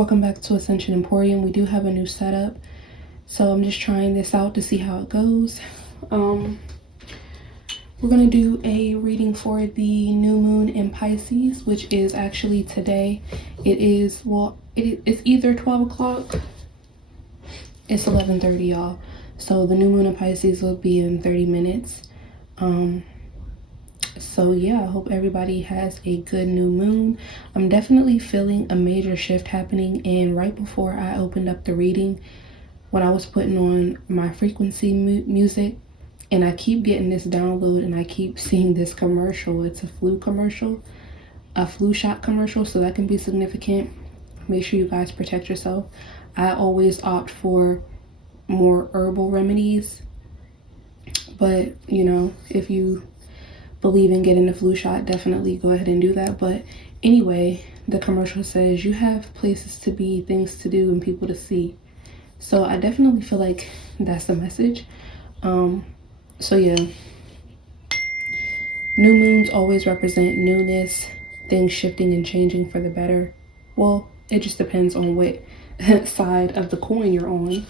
welcome back to Ascension Emporium. We do have a new setup, so I'm just trying this out to see how it goes. We're gonna do a reading for the new moon in Pisces, which is actually today. It's either 12 o'clock, it's 11:30, y'all. So the new moon in Pisces will be in 30 minutes. So yeah, I hope everybody has a good new moon. I'm definitely feeling a major shift happening, and right before I opened up the reading, when I was putting on my frequency music, and I keep getting this download and I keep seeing this commercial. It's a flu commercial, a flu shot commercial, so that can be significant. Make sure you guys protect yourself. I always opt for more herbal remedies, but you know, if you believe in getting the flu shot, definitely go ahead and do that. But anyway, the commercial says you have places to be, things to do, and people to see. So I definitely feel like that's the message. So yeah, new moons always represent newness, things shifting and changing for the better. Well, it just depends on what side of the coin you're on.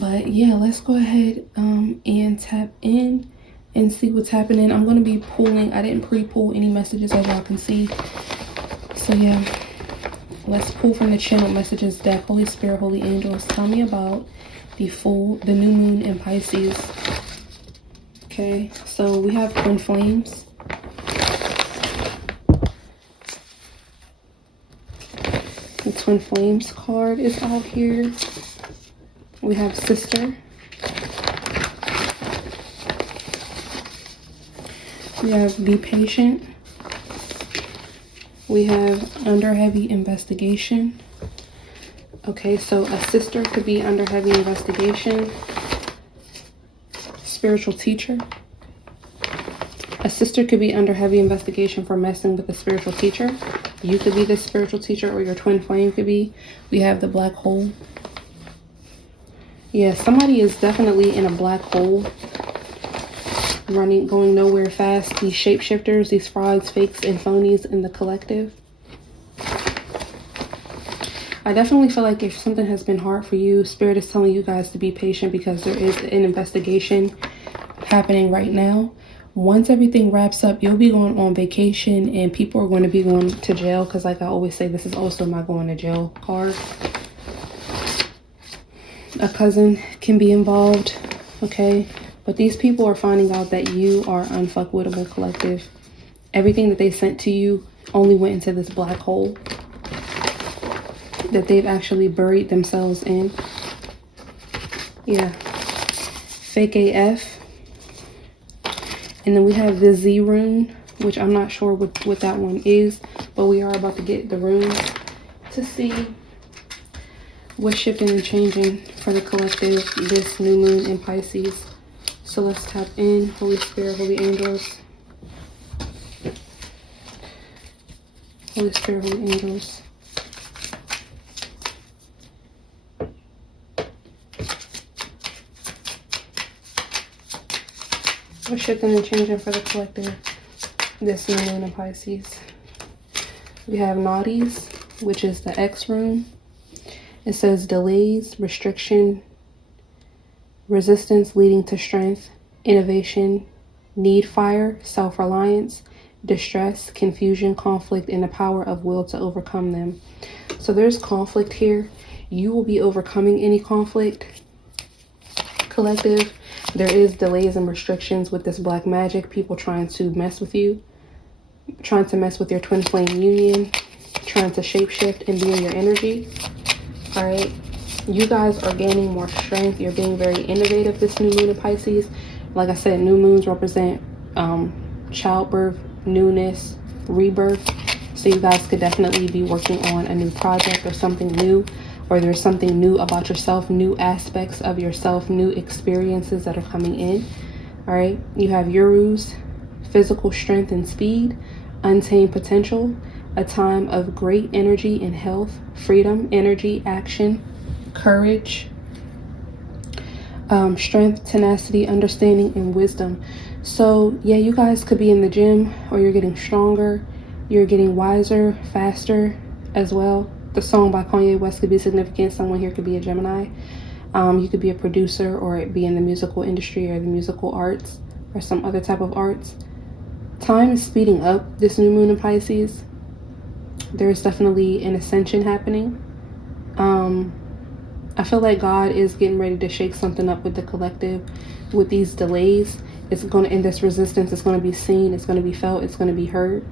But yeah, let's go ahead and tap in and see what's happening. I'm going to be pulling. I didn't pre-pull any messages, as y'all can see. So yeah, let's pull from the channel messages deck. Holy Spirit, Holy Angels, tell me about the new moon in Pisces. Okay, so we have twin flames. The twin flames card is out here. We have sister. We have be patient. We have under heavy investigation. Okay, so a sister could be under heavy investigation. Spiritual teacher. A sister could be under heavy investigation for messing with a spiritual teacher. You could be the spiritual teacher, or your twin flame could be. We have the black hole. Yeah, somebody is definitely in a black hole, going nowhere fast. These shapeshifters, these frauds, fakes, and phonies in the collective. I definitely feel like if something has been hard for you, Spirit is telling you guys to be patient, because there is an investigation happening right now. Once everything wraps up, you'll be going on vacation, and people are going to be going to jail, because like I always say, this is also my going to jail card. A cousin can be involved, okay? But these people are finding out that you are unfuckwittable collective. Everything that they sent to you only went into this black hole that they've actually buried themselves in. Yeah. Fake AF. And then we have the Z rune, which I'm not sure what that one is, but we are about to get the runes to see what's shifting and changing for the collective this new moon in Pisces. So let's tap in. Holy Spirit, Holy Angels. Holy Spirit, Holy Angels. What's shifting and changing for the collective this new moon in Pisces? We have Naughties, which is the X rune. It says delays, restriction, resistance leading to strength, innovation, need fire, self-reliance, distress, confusion, conflict, and the power of will to overcome them. So there's conflict here. You will be overcoming any conflict, collective. There is delays and restrictions with this black magic. People trying to mess with you, trying to mess with your twin flame union, trying to shapeshift and be in your energy. All right, you guys are gaining more strength. You're being very innovative this new moon in Pisces. Like I said, new moons represent childbirth, newness, rebirth. So you guys could definitely be working on a new project or something new, or there's something new about yourself, new aspects of yourself, new experiences that are coming in. All right, you have Urus, physical strength and speed, untamed potential, a time of great energy and health, freedom, energy, action, courage, strength, tenacity, understanding, and wisdom. So yeah, you guys could be in the gym, or you're getting stronger. You're getting wiser, faster as well. The song by Kanye West could be significant. Someone here could be a Gemini. You could be a producer or be in the musical industry or the musical arts or some other type of arts. Time is speeding up this new moon in Pisces. There's definitely an ascension happening. I feel like God is getting ready to shake something up with the collective. With these delays, it's going to, in this resistance, it's going to be seen, it's going to be felt, it's going to be heard.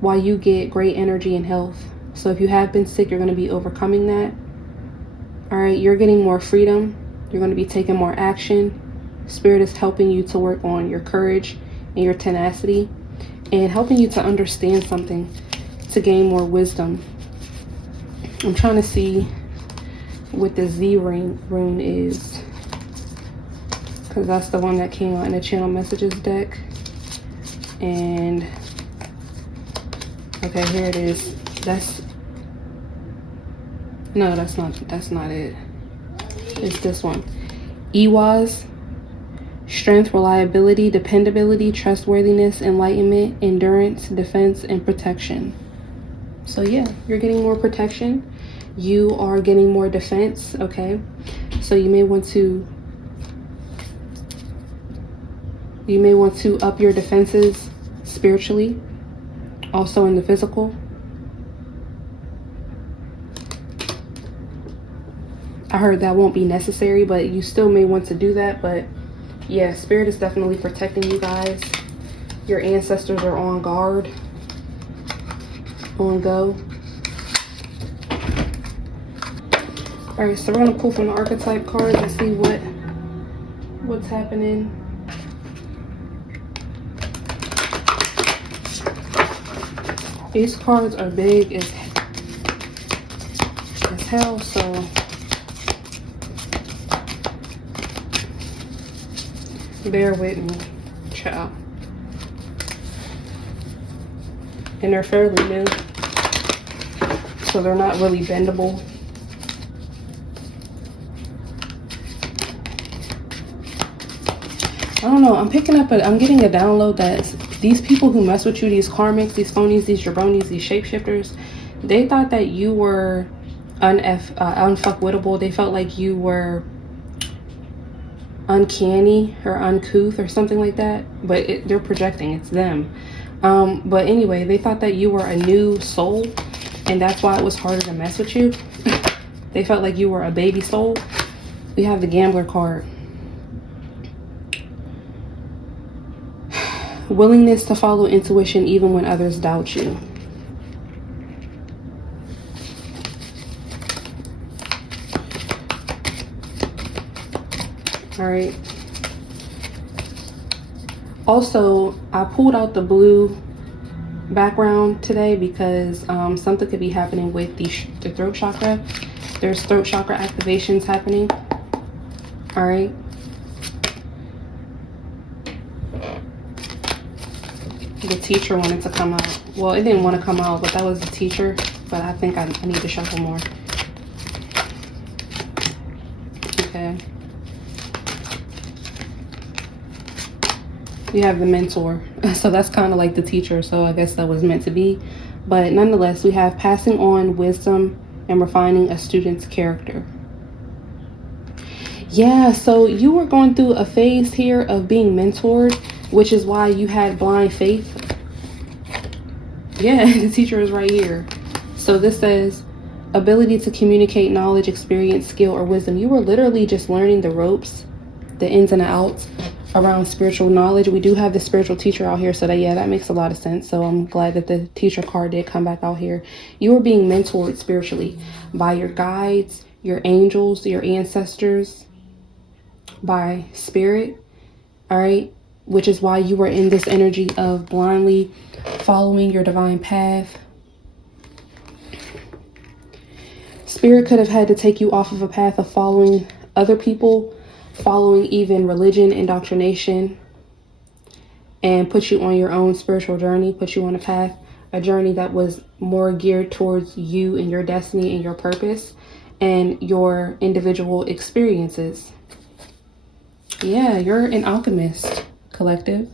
While you get great energy and health. So if you have been sick, you're going to be overcoming that. All right, you're getting more freedom. You're going to be taking more action. Spirit is helping you to work on your courage and your tenacity and helping you to understand something, to gain more wisdom. I'm trying to see what the Z rune is, because that's the one that came out in the channel messages deck. And okay, here it is. That's not it. It's this one. Iwas. Strength, reliability, dependability, trustworthiness, enlightenment, endurance, defense, and protection. So yeah, you're getting more protection. You are getting more defense, okay? So you may want to up your defenses spiritually, also in the physical. I heard that won't be necessary, but you still may want to do that. But yeah, Spirit is definitely protecting you guys. Your ancestors are on guard, on go. All right, so we're gonna pull from the archetype cards and see what's happening. These cards are big as hell, so bear with me, child. And they're fairly new, so they're not really bendable. I don't know, I'm getting a download that these people who mess with you, these karmics, these phonies, these jabronis, these shapeshifters, they thought that you were unfuckwittable. They felt like you were uncanny or uncouth or something like that, but they're projecting, it's them. But anyway, they thought that you were a new soul, and that's why it was harder to mess with you. They felt like you were a baby soul. We have the gambler card. Willingness to follow intuition even when others doubt you. All right. Also, I pulled out the blue background today because something could be happening with the throat chakra. There's throat chakra activations happening. All right. The teacher wanted to come out. Well, it didn't want to come out, but that was the teacher. But I think I need to shuffle more. Okay. You have the mentor. So that's kind of like the teacher. So I guess that was meant to be. But nonetheless, we have passing on wisdom and refining a student's character. Yeah, so you were going through a phase here of being mentored, which is why you had blind faith. Yeah, the teacher is right here. So this says ability to communicate knowledge, experience, skill, or wisdom. You were literally just learning the ropes, the ins and outs around spiritual knowledge. We do have the spiritual teacher out here, so that makes a lot of sense. So I'm glad that the teacher card did come back out here. You were being mentored spiritually by your guides, your angels, your ancestors, by spirit. All right, which is why you were in this energy of blindly following your divine path. Spirit could have had to take you off of a path of following other people, following even religion, indoctrination, and put you on your own spiritual journey, put you on a journey that was more geared towards you and your destiny and your purpose and your individual experiences. Yeah, you're an alchemist, collective.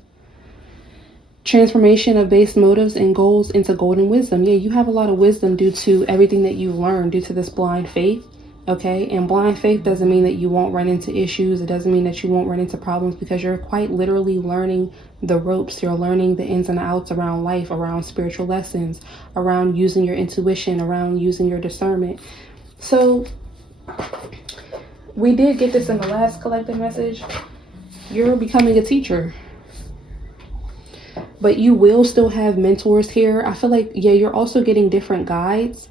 Transformation of base motives and goals into golden wisdom. Yeah, you have a lot of wisdom due to everything that you've learned due to this blind faith. Okay, and blind faith doesn't mean that you won't run into issues. It doesn't mean that you won't run into problems, because you're quite literally learning the ropes. You're learning the ins and outs around life, around spiritual lessons, around using your intuition, around using your discernment. So we did get this in the last collective message. You're becoming a teacher, but you will still have mentors here. I feel like, yeah, you're also getting different guides.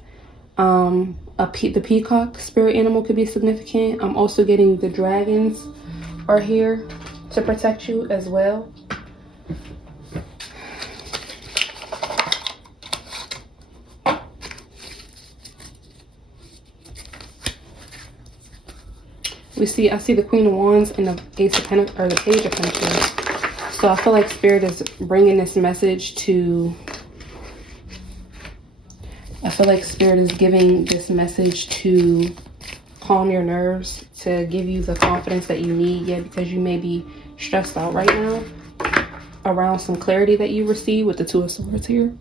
The peacock spirit animal could be significant. I'm also getting the dragons are here to protect you as well. I see the Queen of Wands and the Ace of Pentacles, or the Page of Pentacles. So I feel like Spirit is bringing this message to, I feel like Spirit is giving this message to calm your nerves, to give you the confidence that you need. Yeah, because you may be stressed out right now around some clarity that you receive with the Two of Swords here.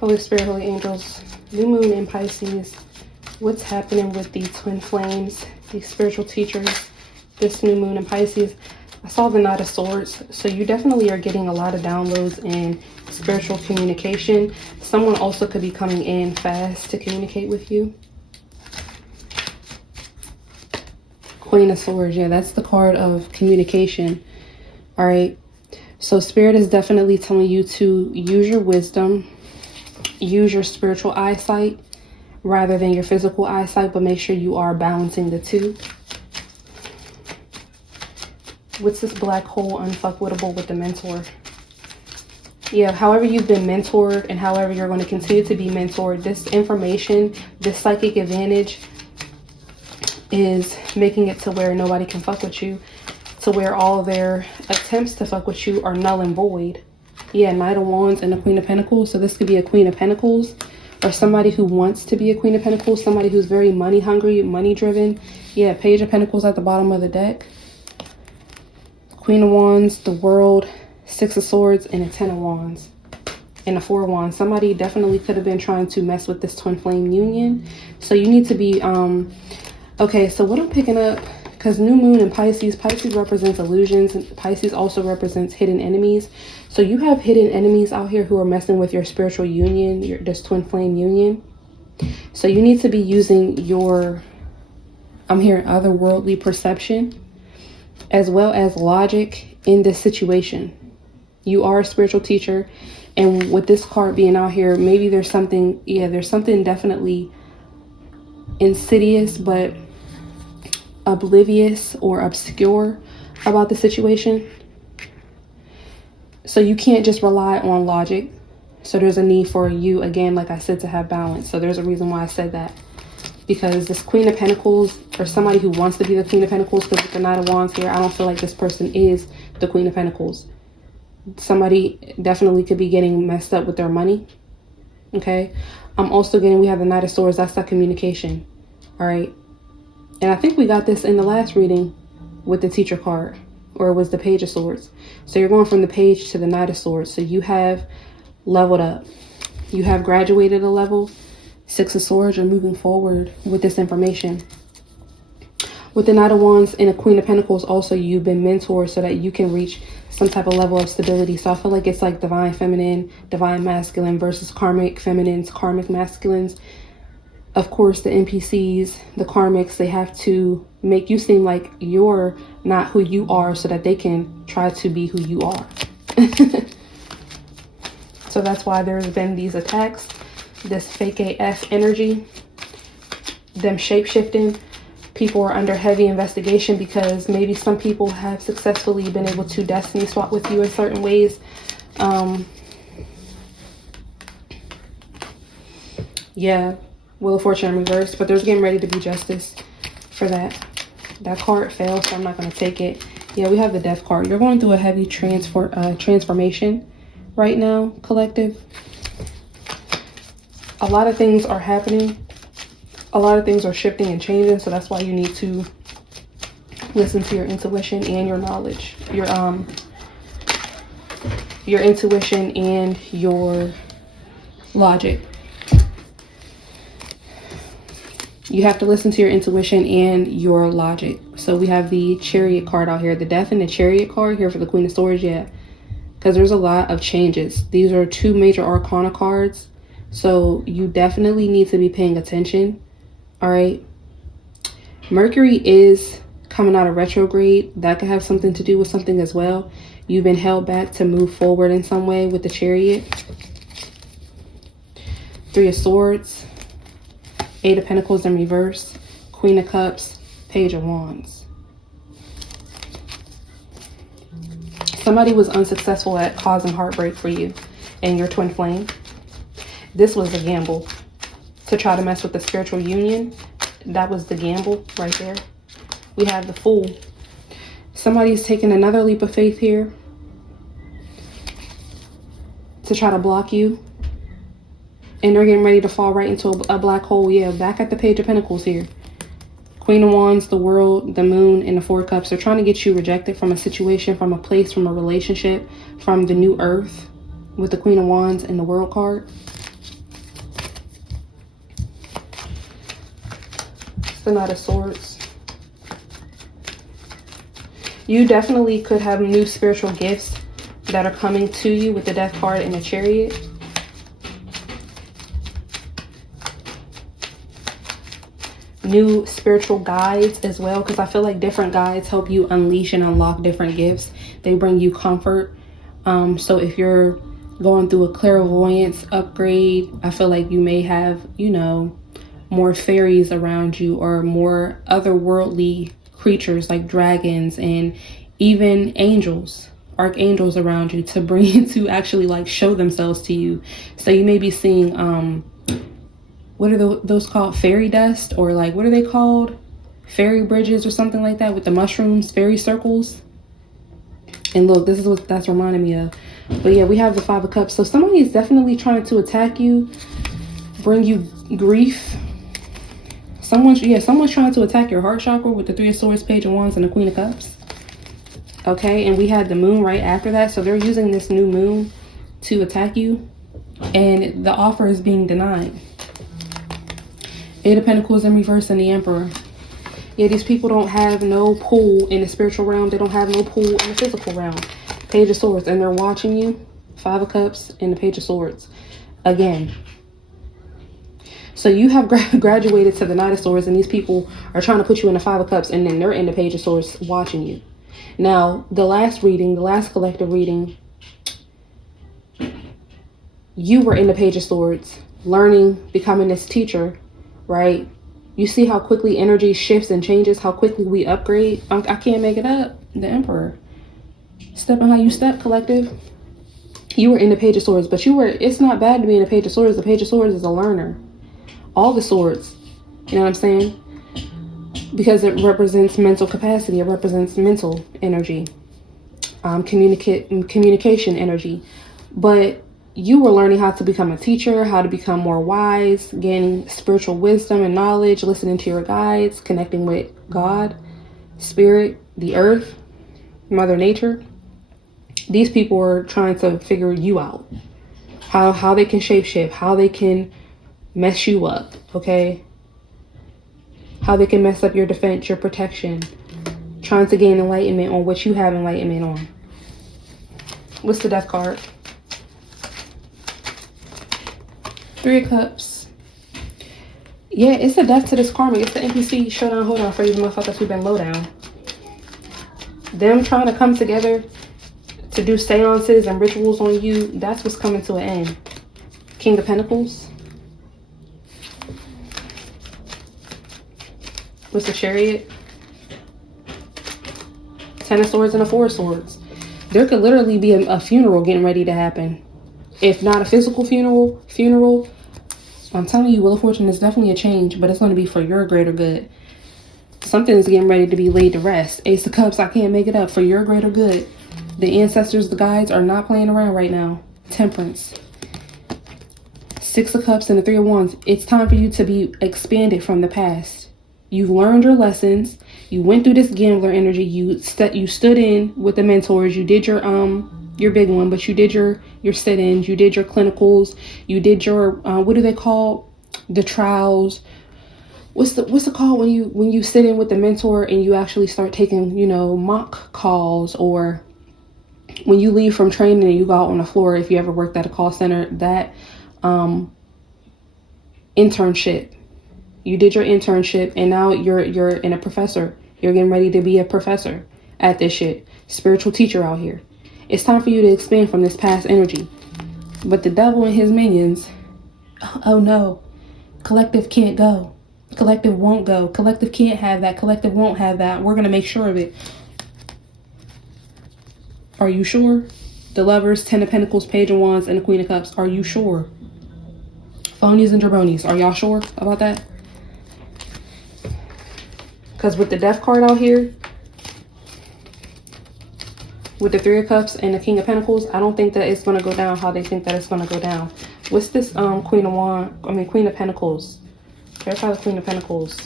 Holy Spirit, Holy Angels, new moon in Pisces. What's happening with the twin flames, these spiritual teachers, this new moon in Pisces? I saw the Knight of Swords. So you definitely are getting a lot of downloads in spiritual communication. Someone also could be coming in fast to communicate with you. Queen of Swords. Yeah, that's the card of communication. All right. So Spirit is definitely telling you to use your wisdom. Use your spiritual eyesight rather than your physical eyesight, but make sure you are balancing the two. What's this black hole unfuckwittable with the mentor? Yeah, however you've been mentored and however you're going to continue to be mentored, this information, this psychic advantage is making it to where nobody can fuck with you, to where all their attempts to fuck with you are null and void. Yeah, Knight of Wands and the Queen of Pentacles. So this could be a Queen of Pentacles or somebody who wants to be a Queen of Pentacles, somebody who's very money hungry, money driven. Yeah, Page of Pentacles at the bottom of the deck. Queen of Wands, the World, Six of Swords, and a Ten of Wands. And a Four of Wands. Somebody definitely could have been trying to mess with this twin flame union. So you need to be, okay, so what I'm picking up, because new moon in Pisces, Pisces represents illusions, and Pisces also represents hidden enemies. So you have hidden enemies out here who are messing with your spiritual union, this twin flame union. So you need to be using your, I'm hearing otherworldly perception as well as logic in this situation. You are a spiritual teacher, and with this card being out here, maybe there's something, yeah, there's something definitely insidious but oblivious or obscure about the situation. So you can't just rely on logic. So there's a need for you, again, like I said, to have balance. So there's a reason why I said that, because this Queen of Pentacles, or somebody who wants to be the Queen of Pentacles, because with the Knight of Wands here, I don't feel like this person is the Queen of Pentacles. Somebody definitely could be getting messed up with their money. Okay, I'm also getting, we have the Knight of Swords. That's that communication. All right, and I think we got this in the last reading with the Teacher card, or it was the Page of Swords. So you're going from the Page to the Knight of Swords. So you have leveled up. You have graduated a level. Six of Swords, you're moving forward with this information. With the Knight of Wands and a Queen of Pentacles, also you've been mentored so that you can reach some type of level of stability. So I feel like it's like divine feminine, divine masculine versus karmic feminines, karmic masculines. Of course, the NPCs, the karmics, they have to make you seem like you're not who you are so that they can try to be who you are. So that's why there's been these attacks, this fake AF energy, them shape-shifting. People are under heavy investigation because maybe some people have successfully been able to destiny swap with you in certain ways. Yeah, Wheel of Fortune in reverse, but there's getting ready to be justice for that. That card failed, so I'm not going to take it. Yeah, we have the Death card. You're going through a heavy transformation right now, collective. A lot of things are happening. A lot of things are shifting and changing. So that's why you need to listen to your intuition and your knowledge. Your intuition and your logic. You have to listen to your intuition and your logic. So we have the Chariot card out here. The Death and the Chariot card here for the Queen of Swords. Yeah. Because there's a lot of changes. These are two major arcana cards. So you definitely need to be paying attention. All right. Mercury is coming out of retrograde. That could have something to do with something as well. You've been held back to move forward in some way with the Chariot. Three of Swords. Eight of Pentacles in reverse. Queen of Cups. Page of Wands. Somebody was unsuccessful at causing heartbreak for you and your twin flame. This was a gamble to try to mess with the spiritual union. That was the gamble right there. We have the Fool. Somebody's taking another leap of faith here to try to block you. And they're getting ready to fall right into a black hole. Yeah, back at the Page of Pentacles here. Queen of Wands, the World, the Moon, and the Four of Cups. They're trying to get you rejected from a situation, from a place, from a relationship, from the new earth with the Queen of Wands and the World card. It's the Knight of Swords. You definitely could have new spiritual gifts that are coming to you with the Death card and the Chariot. New spiritual guides as well, because I feel like different guides help you unleash and unlock different gifts. They bring you comfort. So if you're going through a clairvoyance upgrade, I feel like you may have, you know, more fairies around you or more otherworldly creatures like dragons and even angels, archangels around you to bring to actually like show themselves to you. So you may be seeing what are those called? Fairy dust, or like, what are they called? Fairy bridges or something like that with the mushrooms, fairy circles. And look, this is what that's reminding me of. But yeah, we have the Five of Cups. So somebody is definitely trying to attack you, bring you grief. Someone's trying to attack your heart chakra with the Three of Swords, Page of Wands, and the Queen of Cups. Okay, and we had the Moon right after that. So they're using this new moon to attack you. And the offer is being denied. Eight of Pentacles in reverse and the Emperor. Yeah, these people don't have no pull in the spiritual realm. They don't have no pull in the physical realm. Page of Swords, and they're watching you. Five of Cups and the Page of Swords. Again. So you have graduated to the Knight of Swords, and these people are trying to put you in the Five of Cups, and then they're in the Page of Swords watching you. Now, the last reading, the last collective reading, you were in the Page of Swords, learning, becoming this teacher, right? You see how quickly energy shifts and changes, how quickly we upgrade. I can't make it up. The Emperor. Stepping how you step, collective. You were in the Page of Swords, but it's not bad to be in the Page of Swords. The Page of Swords is a learner. All the swords. You know what I'm saying? Because it represents mental capacity. It represents mental energy. Communication energy. But you were learning how to become a teacher, how to become more wise, gaining spiritual wisdom and knowledge, listening to your guides, connecting with God, Spirit, the earth, Mother Nature. These people are trying to figure you out. How they can shapeshift, how they can mess you up, okay? How they can mess up your defense, your protection. Trying to gain enlightenment on what you have enlightenment on. What's the Death card? Three of Cups. Yeah, it's a death to this karma. It's the NPC showdown, hold on for these motherfuckers who've been low down. Them trying to come together to do seances and rituals on you, that's what's coming to an end. King of Pentacles. What's the Chariot? Ten of Swords and a Four of Swords. There could literally be a funeral getting ready to happen. If not a physical funeral, I'm telling you, Wheel of Fortune is definitely a change, but it's going to be for your greater good. Something is getting ready to be laid to rest. Ace of Cups, I can't make it up. For your greater good. The ancestors, the guides are not playing around right now. Temperance. Six of Cups and the Three of Wands. It's time for you to be expanded from the past. You've learned your lessons. You went through this gambler energy. You stood in with the mentors. You did your big one, but you did your sit-ins. You did your clinicals. You did your what do they call the trials? What's it called when you sit in with the mentor and you actually start taking, you know, mock calls, or when you leave from training and you go out on the floor, if you ever worked at a call center, that internship. You did your internship and now you're in a professor. You're getting ready to be a professor at this shit. Spiritual teacher out here. It's time for you to expand from this past energy. But the devil and his minions, oh no, collective can't go. Collective won't go. Collective can't have that. Collective won't have that. We're going to make sure of it. Are you sure? The Lovers, Ten of Pentacles, Page of Wands, and the Queen of Cups. Are you sure? Phonies and jabronis. Are y'all sure about that? Because with the Death card out here, with the Three of Cups and the King of Pentacles, I don't think that it's going to go down how they think that it's going to go down. What's this Queen of Pentacles? Verify the Queen of Pentacles.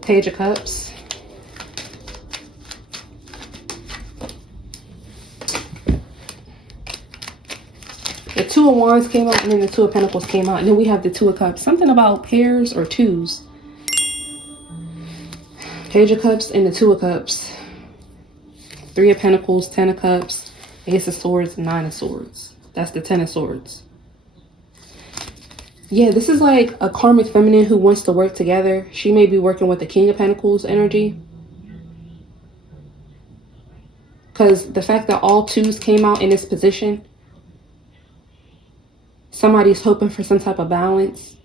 Page of Cups. The Two of Wands came out, and then the Two of Pentacles came out, and then we have the Two of Cups. Something about pairs or twos. Page of Cups and the Two of Cups. Three of Pentacles, Ten of Cups, Ace of Swords, Nine of Swords. That's the Ten of Swords. Yeah, this is like a karmic feminine who wants to work together. She may be working with the King of Pentacles energy. Because the fact that all twos came out in this position, somebody's hoping for some type of balance.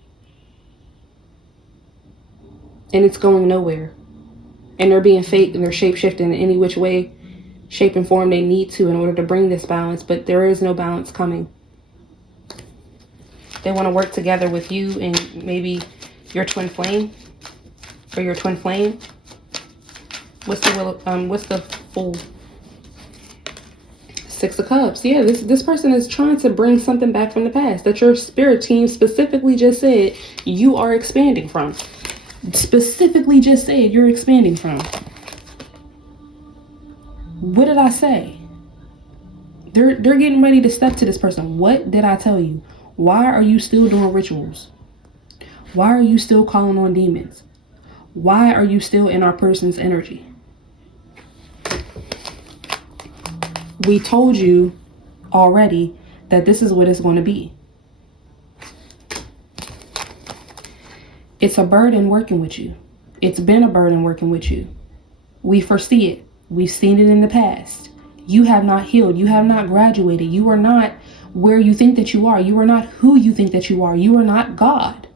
And it's going nowhere. And they're being fake and they're shape-shifting in any which way, shape and form they need to in order to bring this balance. But there is no balance coming. They want to work together with you and maybe your twin flame or your twin flame. What's the Fool? Six of Cups. Yeah, this person is trying to bring something back from the past that your spirit team specifically just said you are expanding from. Specifically just said you're expanding from. What did I say? They're getting ready to step to this person. What did I tell you? Why are you still doing rituals? Why are you still calling on demons? Why are you still in our person's energy? We told you already that this is what it's going to be. It's a burden working with you. It's been a burden working with you. We foresee it. We've seen it in the past. You have not healed. You have not graduated. You are not where you think that you are. You are not who you think that you are. You are not God.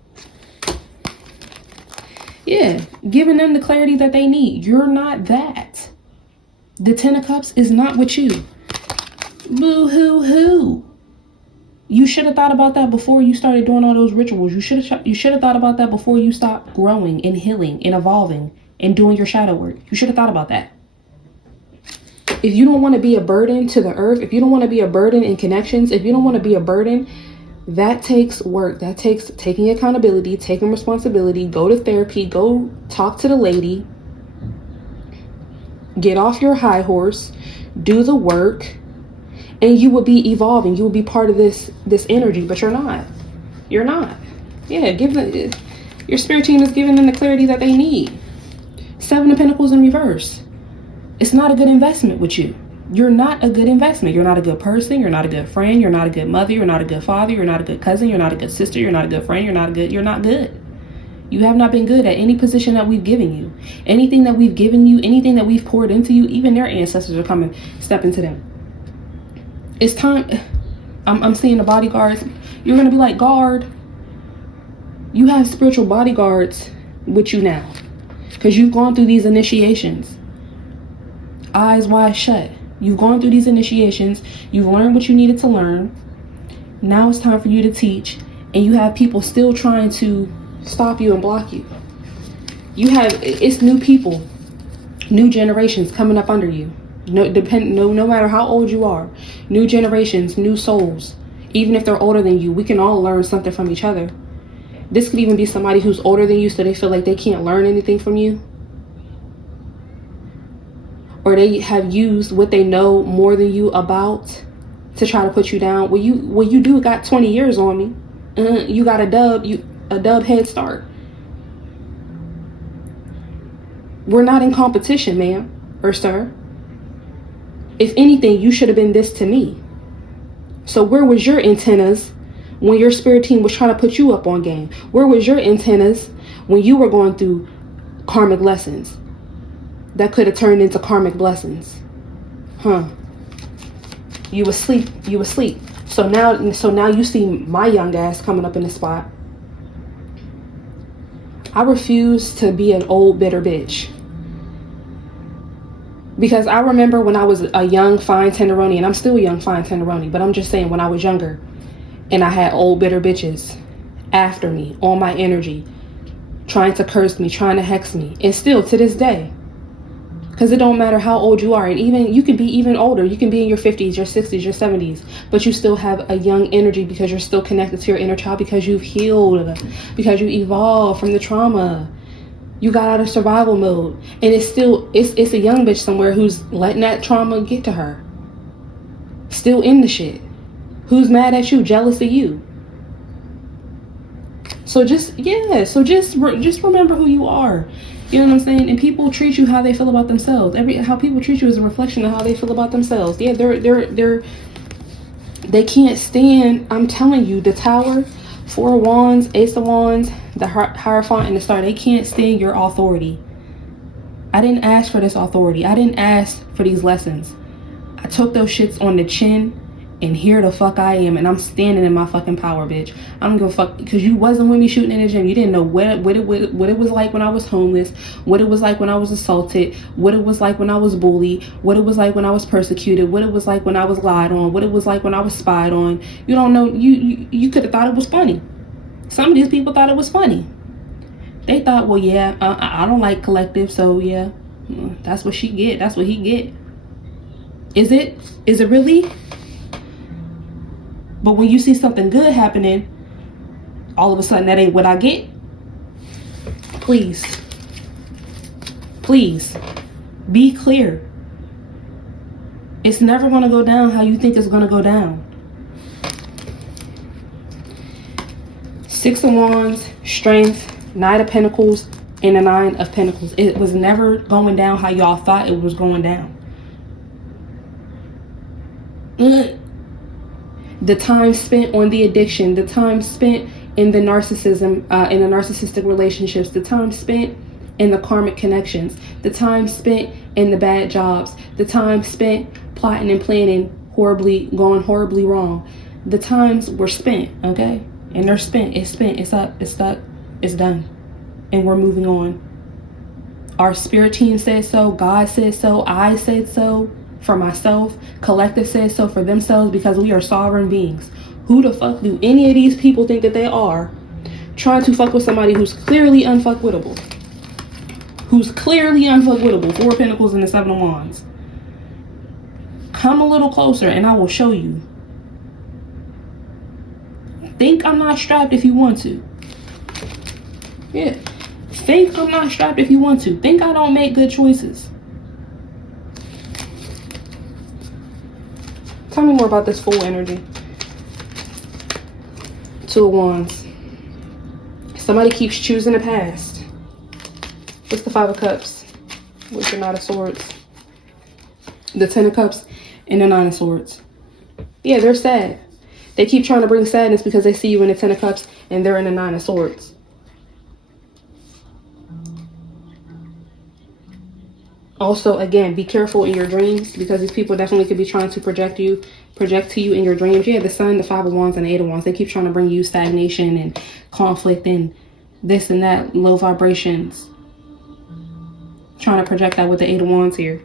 Yeah, giving them the clarity that they need. You're not that. The Ten of Cups is not with you. Boo-hoo-hoo. You should have thought about that before you started doing all those rituals. You should have thought about that before you stopped growing and healing and evolving and doing your shadow work. You should have thought about that. If you don't want to be a burden to the earth, if you don't want to be a burden in connections, if you don't want to be a burden, that takes work. That takes taking accountability, taking responsibility. Go to therapy. Go talk to the lady. Get off your high horse. Do the work. And you will be evolving. You will be part of this energy, but you're not. You're not. Yeah, your spirit team is giving them the clarity that they need. Seven of Pentacles in reverse. It's not a good investment with you. You're not a good investment. You're not a good person. You're not a good friend. You're not a good mother. You're not a good father. You're not a good cousin. You're not a good sister. You're not a good friend. You're not good. You have not been good at any position that we've given you. Anything that we've given you, anything that we've poured into you, even their ancestors are coming, step into them. It's time. I'm seeing the bodyguards. You're going to be like, guard. You have spiritual bodyguards with you now. Because you've gone through these initiations. Eyes wide shut. You've gone through these initiations. You've learned what you needed to learn. Now it's time for you to teach. And you have people still trying to stop you and block you. It's new people, new generations coming up under you. No matter how old you are, new generations, new souls. Even if they're older than you, we can all learn something from each other. This could even be somebody who's older than you, so they feel like they can't learn anything from you. Or they have used what they know more than you about to try to put you down. Well, you do got 20 years on me. You got a dub head start. We're not in competition, ma'am or sir. If anything, you should have been this to me. So where was your antennas when your spirit team was trying to put you up on game? Where was your antennas when you were going through karmic lessons that could have turned into karmic blessings? You asleep. So now you see my young ass coming up in the spot. I refuse to be an old bitter bitch. Because I remember when I was a young fine tenderoni, and I'm still a young fine tenderoni, but I'm just saying when I was younger and I had old bitter bitches after me on my energy, trying to curse me, trying to hex me, and still to this day. Because it don't matter how old you are, and even you can be even older. You can be in your 50s, your 60s, your 70s, but you still have a young energy because you're still connected to your inner child, because you've healed, because you evolved from the trauma. You got out of survival mode, and it's a young bitch somewhere who's letting that trauma get to her. Still in the shit. Who's mad at you, jealous of you. So just remember who you are. You know what I'm saying? And people treat you how they feel about themselves. How people treat you is a reflection of how they feel about themselves. Yeah, they can't stand. I'm telling you, the Tower, Four of Wands, Ace of Wands, the Hierophant, and the Star. They can't stand your authority. I didn't ask for this authority. I didn't ask for these lessons. I took those shits on the chin. And here the fuck I am, and I'm standing in my fucking power, bitch. I don't give a fuck, because you wasn't with me shooting in the gym. You didn't know what it was like when I was homeless, what it was like when I was assaulted, what it was like when I was bullied, what it was like when I was persecuted, what it was like when I was lied on, what it was like when I was spied on. You don't know. You could have thought it was funny. Some of these people thought it was funny. They thought, well, yeah, I don't like collective, so yeah, that's what she get. That's what he get. Is it really? But when you see something good happening, all of a sudden that ain't what I get. Please be clear. It's never going to go down how you think it's going to go down. Six of Wands, Strength, Knight of Pentacles, and the Nine of Pentacles. It was never going down how y'all thought it was going down. The time spent on the addiction, the time spent in the narcissism, in the narcissistic relationships, the time spent in the karmic connections, the time spent in the bad jobs, the time spent plotting and planning going horribly wrong. The times were spent, okay? And they're spent. It's spent. It's up. It's stuck. It's done. And we're moving on. Our spirit team said so. God said so. I said so. For myself, collective says so for themselves, because we are sovereign beings. Who the fuck do any of these people think that they are, trying to fuck with somebody who's clearly unfuckwittable? Who's clearly unfuckwittable? Four of Pentacles and the Seven of Wands. Come a little closer and I will show you. Think I'm not strapped if you want to. Yeah. Think I'm not strapped if you want to. Think I don't make good choices. Tell me more about this Fool energy. Two of Wands. Somebody keeps choosing the past. What's the Five of Cups? What's the Knight of Swords? The Ten of Cups and the Nine of Swords. Yeah, they're sad. They keep trying to bring sadness because they see you in the Ten of Cups and they're in the Nine of Swords. Also, again, be careful in your dreams, because these people definitely could be trying to project to you in your dreams. Yeah, the Sun, the Five of Wands, and the Eight of Wands. They keep trying to bring you stagnation and conflict and this and that, low vibrations. Trying to project that with the Eight of Wands here.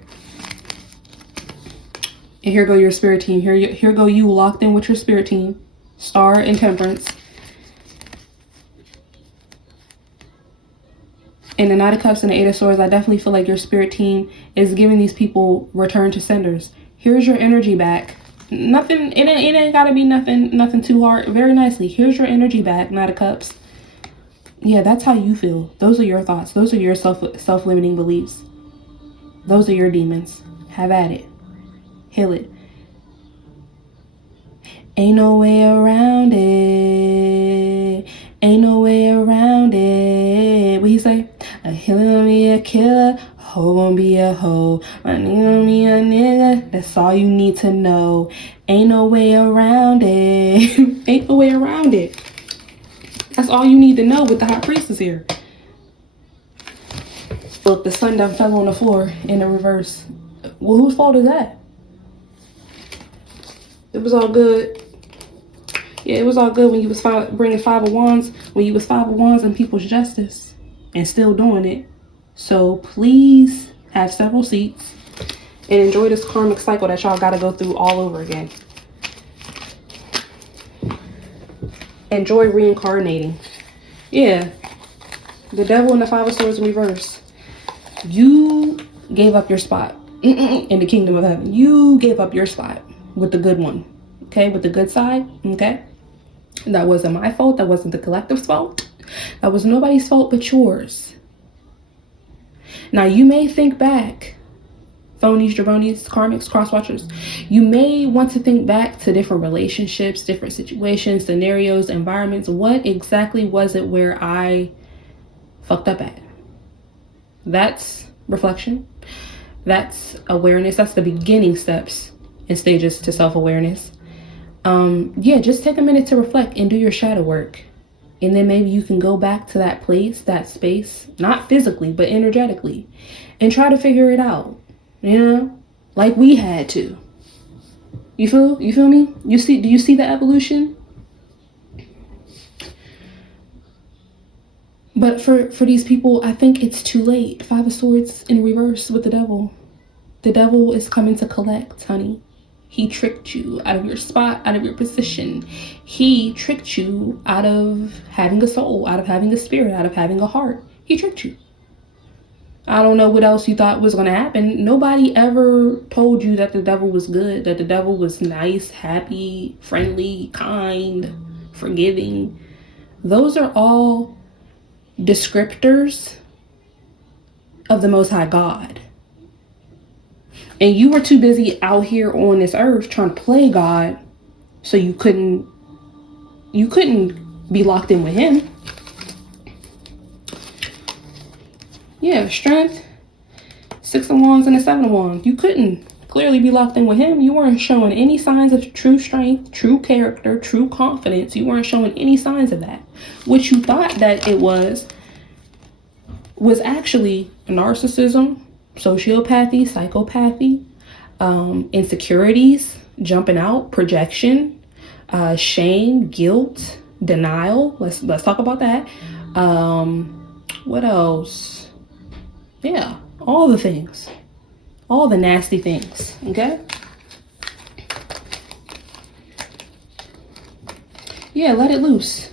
And here go your spirit team. Here go you locked in with your spirit team. Star and Temperance. And the Knight of Cups and the Eight of Swords, I definitely feel like your spirit team is giving these people return to senders. Here's your energy back. Nothing, it ain't gotta be nothing too hard. Very nicely. Here's your energy back, Knight of Cups. Yeah, that's how you feel. Those are your thoughts. Those are your self-limiting beliefs. Those are your demons. Have at it. Heal it. Ain't no way around it. Ain't no way around it. What he say? A healer gonna be a killer. Hoe gonna be a hoe. My nigga gonna be a nigga. That's all you need to know. Ain't no way around it. Ain't no way around it. That's all you need to know with the High Priestess here. Look, the sun done fell on the floor in the reverse. Well, whose fault is that? It was all good. Yeah, it was all good when you was bringing Five of Wands. When you was Five of Wands and people's justice. And still doing it. So please have several seats. And enjoy this karmic cycle that y'all got to go through all over again. Enjoy reincarnating. Yeah. The Devil and the Five of Swords in reverse. You gave up your spot in the kingdom of heaven. You gave up your spot with the good one. Okay? With the good side. Okay? That wasn't my fault. That wasn't the collective's fault. That was nobody's fault but yours. Now, you may think back, phonies, jabronis, karmics, cross-watchers, you may want to think back to different relationships, different situations, scenarios, environments. What exactly was it where I fucked up at? That's reflection. That's awareness. That's the beginning steps and stages to self-awareness. Yeah, just take a minute to reflect and do your shadow work. And then maybe you can go back to that place, that space, not physically, but energetically, and try to figure it out. You know, like we had to. You feel me? Do you see the evolution? But for these people, I think it's too late. Five of Swords in reverse with the Devil. The Devil is coming to collect, honey. He tricked you out of your spot, out of your position. He tricked you out of having a soul, out of having a spirit, out of having a heart. He tricked you. I don't know what else you thought was going to happen. Nobody ever told you that the devil was good, that the devil was nice, happy, friendly, kind, forgiving. Those are all descriptors of the Most High God. And you were too busy out here on this earth trying to play God, so you couldn't be locked in with him. Yeah, strength, Six of Wands and the Seven of Wands. You couldn't clearly be locked in with him. You weren't showing any signs of true strength, true character, true confidence. You weren't showing any signs of that. What you thought that it was actually narcissism, sociopathy, psychopathy, insecurities, jumping out, projection, shame, guilt, denial. Let's talk about that. What else? Yeah, all the things, all the nasty things. Okay. Yeah, let it loose.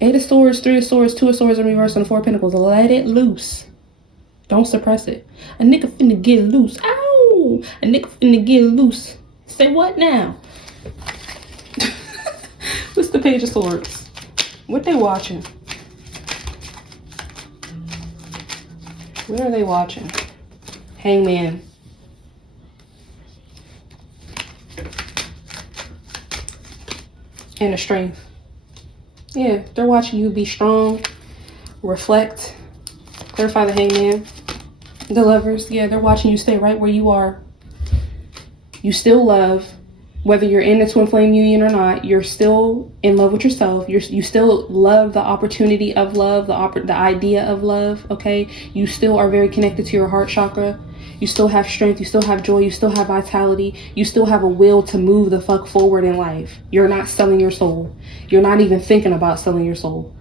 Eight of Swords, Three of Swords, Two of Swords in reverse, and Four of Pentacles. Let it loose. Don't suppress it. A nigga finna get loose. Ow! A nigga finna get loose. Say what now? What's the Page of Swords? What they watching? What are they watching? Hangman. And a strength. Yeah, they're watching you be strong, reflect, clarify the Hangman. The Lovers, yeah, they're watching you stay right where you are. You still love, whether you're in a twin flame union or not, you're still in love with yourself. You still love the opportunity of love, the idea of love, okay? You still are very connected to your heart chakra. You still have strength, you still have joy, you still have vitality. You still have a will to move the fuck forward in life. You're not selling your soul. You're not even thinking about selling your soul.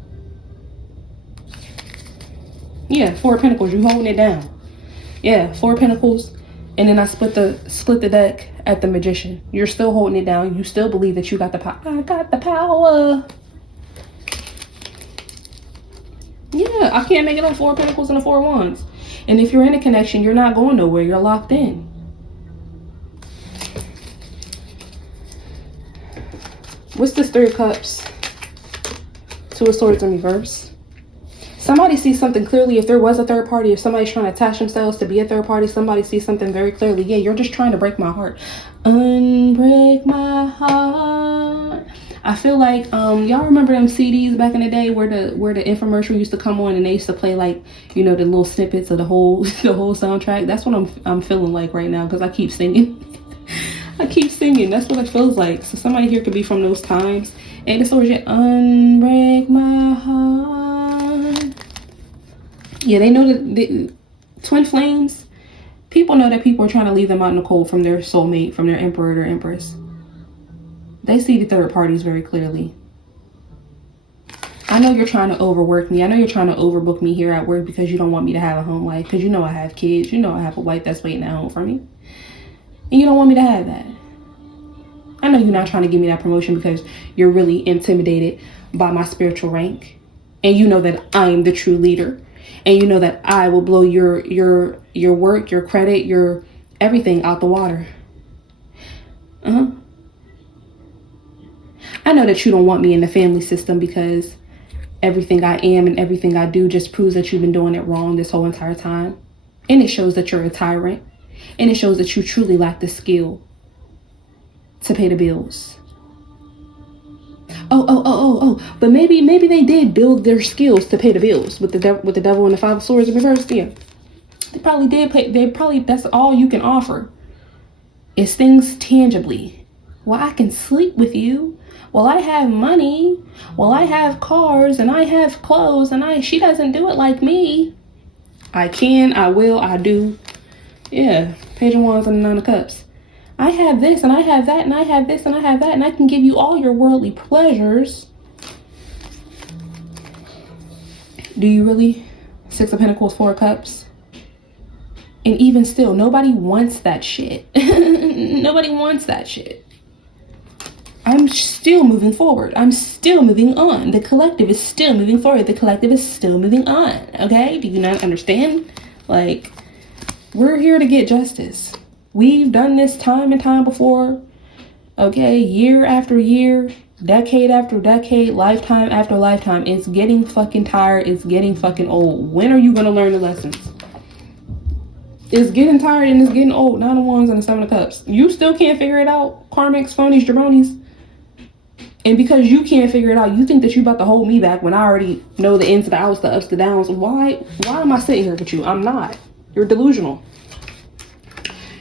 Yeah, Four of Pentacles, you holding it down. Yeah, Four of Pentacles. And then I split the deck at the Magician. You're still holding it down. You still believe that you got the power. I got the power. Yeah, Yeah, I can't make it up. 4 of Pentacles and a 4 of Wands. And if you're in a connection, you're not going nowhere. You're locked in. What's this 3 of Cups? 2 of Swords in reverse. Somebody sees something clearly. If there was a third party, if somebody's trying to attach themselves to be a third party, somebody sees something very clearly. Yeah, you're just trying to break my heart. Unbreak my heart. I feel like y'all remember them CDs back in the day where the infomercial used to come on and they used to play, like, you know, the little snippets of the whole soundtrack. That's what I'm feeling like right now, because I keep singing. I keep singing. That's what it feels like. So somebody here could be from those times. And the Swords, yeah, unbreak my heart. Yeah, they know that the twin flames, people know that people are trying to leave them out in the cold from their soulmate, from their emperor or their empress. They see the third parties very clearly. I know you're trying to overwork me. I know you're trying to overbook me here at work because you don't want me to have a home life. Because you know I have kids. You know I have a wife that's waiting at home for me. And you don't want me to have that. I know you're not trying to give me that promotion because you're really intimidated by my spiritual rank. And you know that I am the true leader. And you know that I will blow your work, your credit, your everything out the water. I know that you don't want me in the family system because everything I am and everything I do just proves that you've been doing it wrong this whole entire time. And it shows that you're a tyrant. And it shows that you truly lack the skill to pay the bills. But maybe they did build their skills to pay the bills with the devil and the 5 of Swords in reverse. Yeah, they probably did pay. That's all you can offer is things tangibly. Well, I can sleep with you. Well, I have money. Well, I have cars and I have clothes and she doesn't do it like me. I can, I will, I do. Yeah, Page of Wands and the 9 of Cups. I have this and I have that and I have this and I have that and I can give you all your worldly pleasures. Do you really? 6 of Pentacles, 4 of Cups. And even still, nobody wants that shit. Nobody wants that shit. I'm still moving forward. I'm still moving on. The collective is still moving forward. The collective is still moving on. Okay? Do you not understand? Like, we're here to get justice. We've done this time and time before. Okay? Year after year, decade after decade, lifetime after lifetime. It's getting fucking tired. It's getting fucking old. When are you going to learn the lessons? It's getting tired and it's getting old. 9 of Wands and the 7 of Cups. You still can't figure it out. Karmics, phonies, jabronis. And because you can't figure it out, you think that you about to hold me back when I already know the ins and the outs, the ups, the downs. Why am I sitting here with you? I'm not. You're delusional.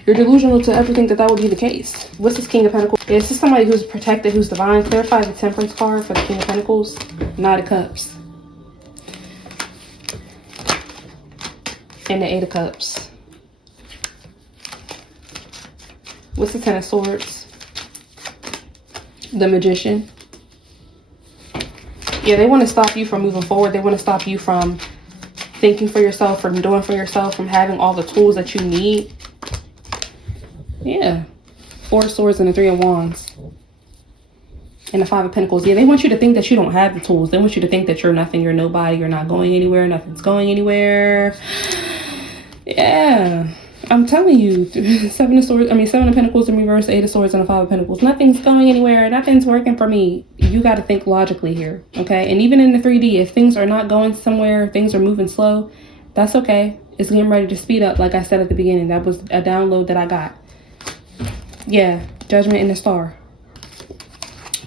You're delusional to ever think that would be the case. What's this King of Pentacles? It's just somebody who's protected, who's divine. Clarify the Temperance card for the King of Pentacles. 9 of Cups. And the 8 of Cups. What's the 10 of Swords? The Magician. Yeah, they want to stop you from moving forward. They want to stop you from thinking for yourself, from doing for yourself, from having all the tools that you need. Yeah. 4 of Swords and the 3 of Wands. And the 5 of Pentacles. Yeah, they want you to think that you don't have the tools. They want you to think that you're nothing, you're nobody, you're not going anywhere, nothing's going anywhere. Yeah. I'm telling you, 7 of Pentacles in reverse, 8 of Swords and the 5 of Pentacles. Nothing's going anywhere. Nothing's working for me. You got to think logically here, okay? And even in the 3D, if things are not going somewhere, things are moving slow, that's okay. It's getting ready to speed up, like I said at the beginning. That was a download that I got. Yeah, Judgment and the Star.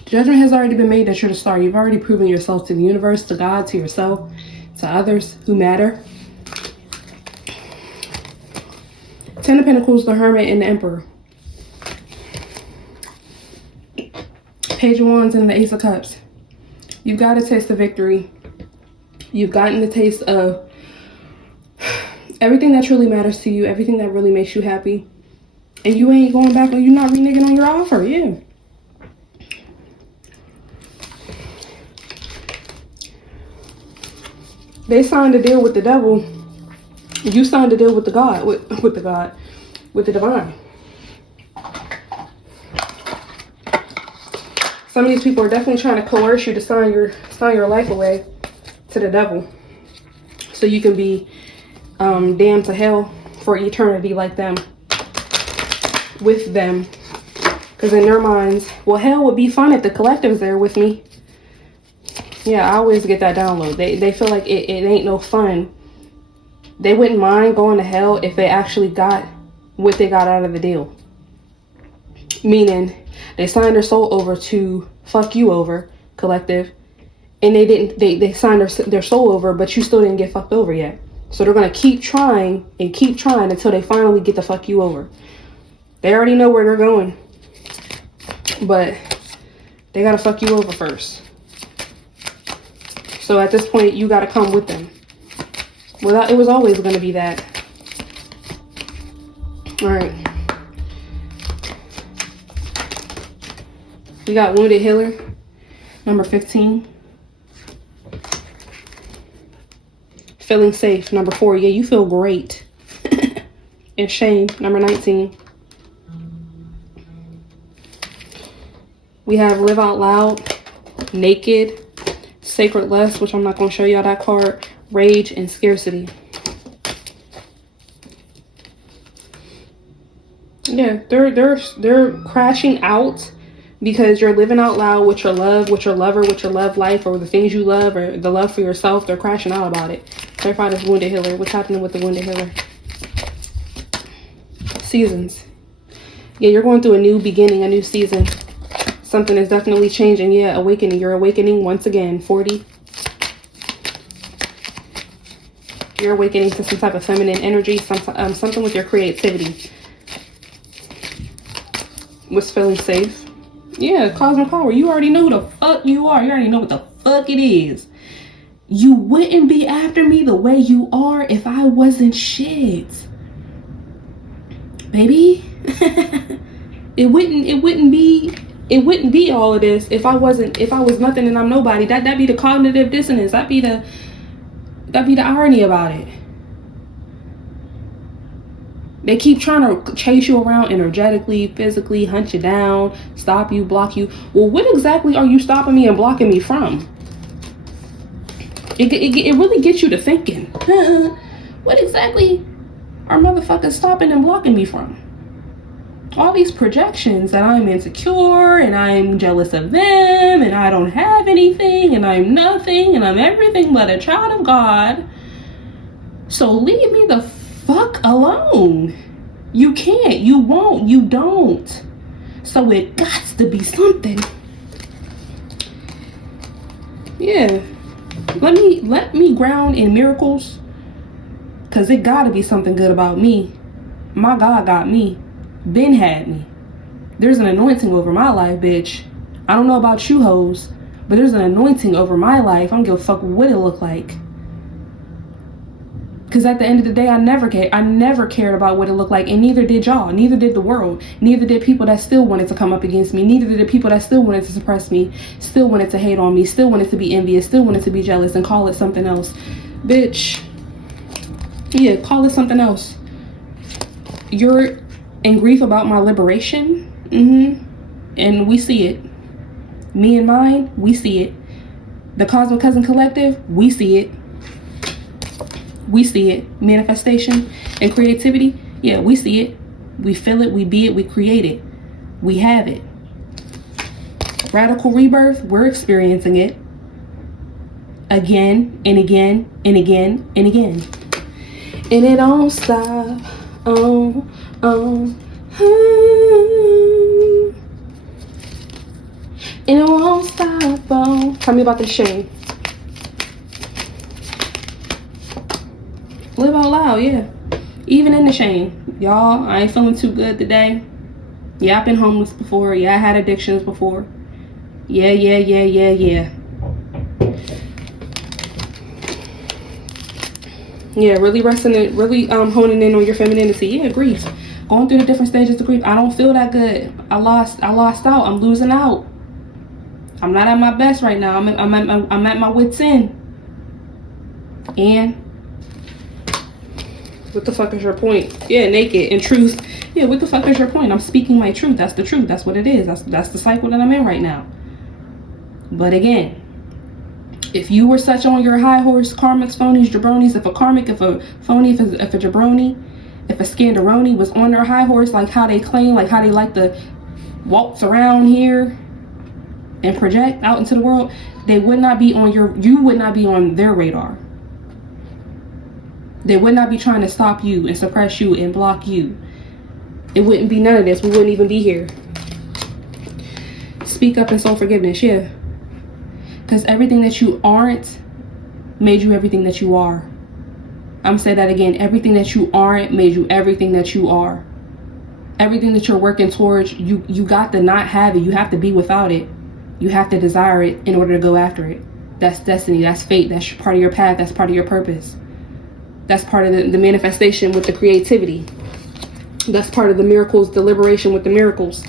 Judgment has already been made that you're the star. You've already proven yourself to the universe, to God, to yourself, to others who matter. 10 of Pentacles, the Hermit, and the Emperor. Page of Wands and the Ace of Cups. You've got a taste of victory. You've gotten the taste of everything that truly matters to you, everything that really makes you happy. And you ain't going back and you're not reneging on your offer. Yeah. They signed a deal with the devil. You signed a deal with the God, with the divine. Some of these people are definitely trying to coerce you to sign your life away to the devil. so you can be damned to hell for eternity like them, with them. Because in their minds, well, hell would be fun if the collective's there with me. Yeah, I always get that download. They feel like it ain't no fun. They wouldn't mind going to hell if they actually got what they got out of the deal. Meaning, they signed their soul over to fuck you over, collective. And they signed their soul over, but you still didn't get fucked over yet. So they're going to keep trying and keep trying until they finally get to fuck you over. They already know where they're going. But they got to fuck you over first. So at this point, you got to come with them. Well, it was always going to be that. All right. We got Wounded Healer, number 15. Feeling safe, number 4. Yeah, you feel great. And shame, number 19. We have Live Out Loud, Naked, Sacred Lust, which I'm not going to show y'all that card, Rage, and Scarcity. Yeah, they're crashing out because you're living out loud with your love, with your lover, with your love life, or the things you love, or the love for yourself. They're crashing out about it. Clarify this Wounded Healer. What's happening with the Wounded Healer? Seasons. Yeah, you're going through a new beginning, a new season. Something is definitely changing. Yeah, awakening. You're awakening once again. 40. You're awakening to some type of feminine energy, something with your creativity. Was feeling safe. Yeah, cosmic power. You already know who the fuck you are. You already know what the fuck it is. You wouldn't be after me the way you are if I wasn't shit. Baby. It wouldn't be all of this if I was nothing and I'm nobody. That'd be the cognitive dissonance. That'd be the irony about it. They keep trying to chase you around energetically, physically, hunt you down, stop you, block you. Well, what exactly are you stopping me and blocking me from? It really gets you to thinking. What exactly are motherfuckers stopping and blocking me from? All these projections that I'm insecure and I'm jealous of them and I don't have anything and I'm nothing and I'm everything but a child of God. So leave me the fuck alone. You can't, you won't, you don't. So it got to be something. Yeah. Let me ground in miracles. Cause it gotta be something good about me. My God got me. Ben had me. There's an anointing over my life, bitch. I don't know about you hoes, but there's an anointing over my life. I don't give a fuck what it look like. Because at the end of the day, I never cared about what it looked like, and neither did y'all. Neither did the world. Neither did people that still wanted to come up against me. Neither did the people that still wanted to suppress me, still wanted to hate on me, still wanted to be envious, still wanted to be jealous and call it something else. Bitch. Yeah, call it something else. You're in grief about my liberation. And we see it. Me and mine, we see it. The Cosmic Cousin Collective, we see it. We see it. Manifestation and creativity, yeah, we see it. We feel it, we be it, we create it. We have it. Radical rebirth, we're experiencing it. Again and again and again and again. And it don't stop. And it won't stop. Tell me about the shame. Live out loud, yeah. Even in the shame. Y'all, I ain't feeling too good today. Yeah, I've been homeless before. Yeah, I had addictions before. Yeah. Yeah, really resting it, really honing in on your femininity. Yeah, grief. Going through the different stages of grief. I don't feel that good. I lost out. I'm losing out. I'm not at my best right now. I'm at my wit's end. And what the fuck is your point? Yeah, naked and truth. Yeah, what the fuck is your point? I'm speaking my truth. That's the truth. That's what it is. That's the cycle that I'm in right now. But again, If you were such on your high horse, karmics, phonies, jabronis, if a karmic, if a phony, if a jabroni, if a scandaroni was on their high horse, like how they claim, like how they like to waltz around here and project out into the world, they would not be on you would not be on their radar. They would not be trying to stop you and suppress you and block you. It wouldn't be none of this. We wouldn't even be here. Speak up and soul forgiveness, yeah. Because everything that you aren't made you everything that you are. I'm gonna say that again. Everything that you aren't made you everything that you are. Everything that you're working towards, you got to not have it. You have to be without it. You have to desire it in order to go after it. That's destiny. That's fate. That's part of your path. That's part of your purpose. That's part of the manifestation with the creativity. That's part of the miracles, the liberation with the miracles.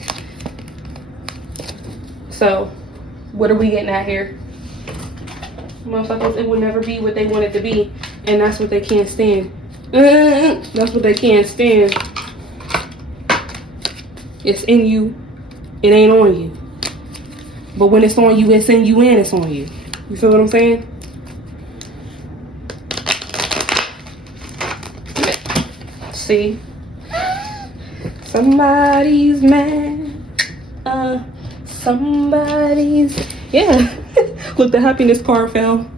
So, what are we getting at here? Motherfuckers, it will never be what they want it to be. And that's what they can't stand. That's what they can't stand. It's in you. It ain't on you. But when it's on you, it's in you and it's on you. You feel what I'm saying? See? Somebody's mad. Somebody's... Yeah. Look, the happiness card fell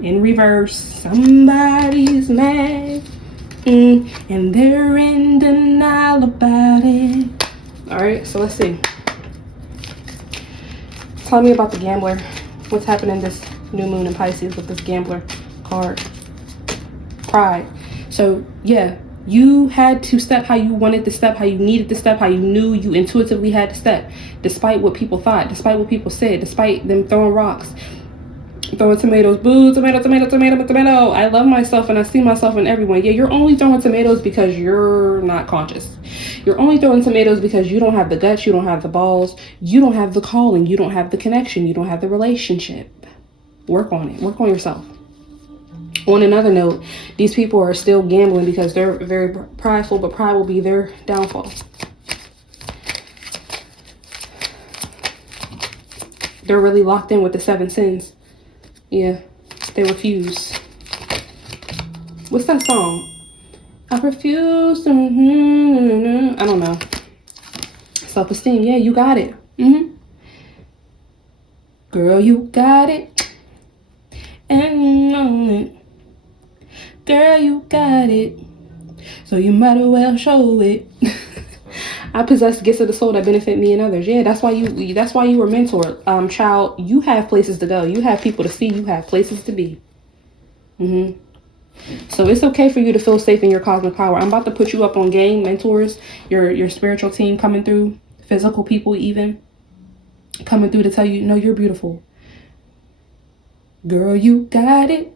in reverse. Somebody's mad. And they're in denial about it. Alright, so let's see. Tell me about the gambler. What's happening this new moon in Pisces with this gambler card? Pride. So, yeah. You had to step how you wanted to step, how you needed to step, how you knew you intuitively had to step. Despite what people thought, despite what people said, despite them throwing rocks, throwing tomatoes. Boo, tomato, tomato, tomato, tomato. I love myself and I see myself in everyone. Yeah, you're only throwing tomatoes because you're not conscious. You're only throwing tomatoes because you don't have the guts, you don't have the balls, you don't have the calling, you don't have the connection, you don't have the relationship. Work on it. Work on yourself. On another note, these people are still gambling because they're very prideful, but pride will be their downfall. They're really locked in with the 7 sins. Yeah, they refuse. What's that song? I refuse to... I don't know. Self-esteem. Yeah, you got it. Girl, you got it. And you know it. Girl, you got it. So you might as well show it. I possess gifts of the soul that benefit me and others. Yeah, that's why you were mentored. Child, you have places to go. You have people to see. You have places to be. So it's okay for you to feel safe in your cosmic power. I'm about to put you up on game, mentors, your spiritual team coming through, physical people even coming through to tell you, no, you're beautiful. Girl, you got it.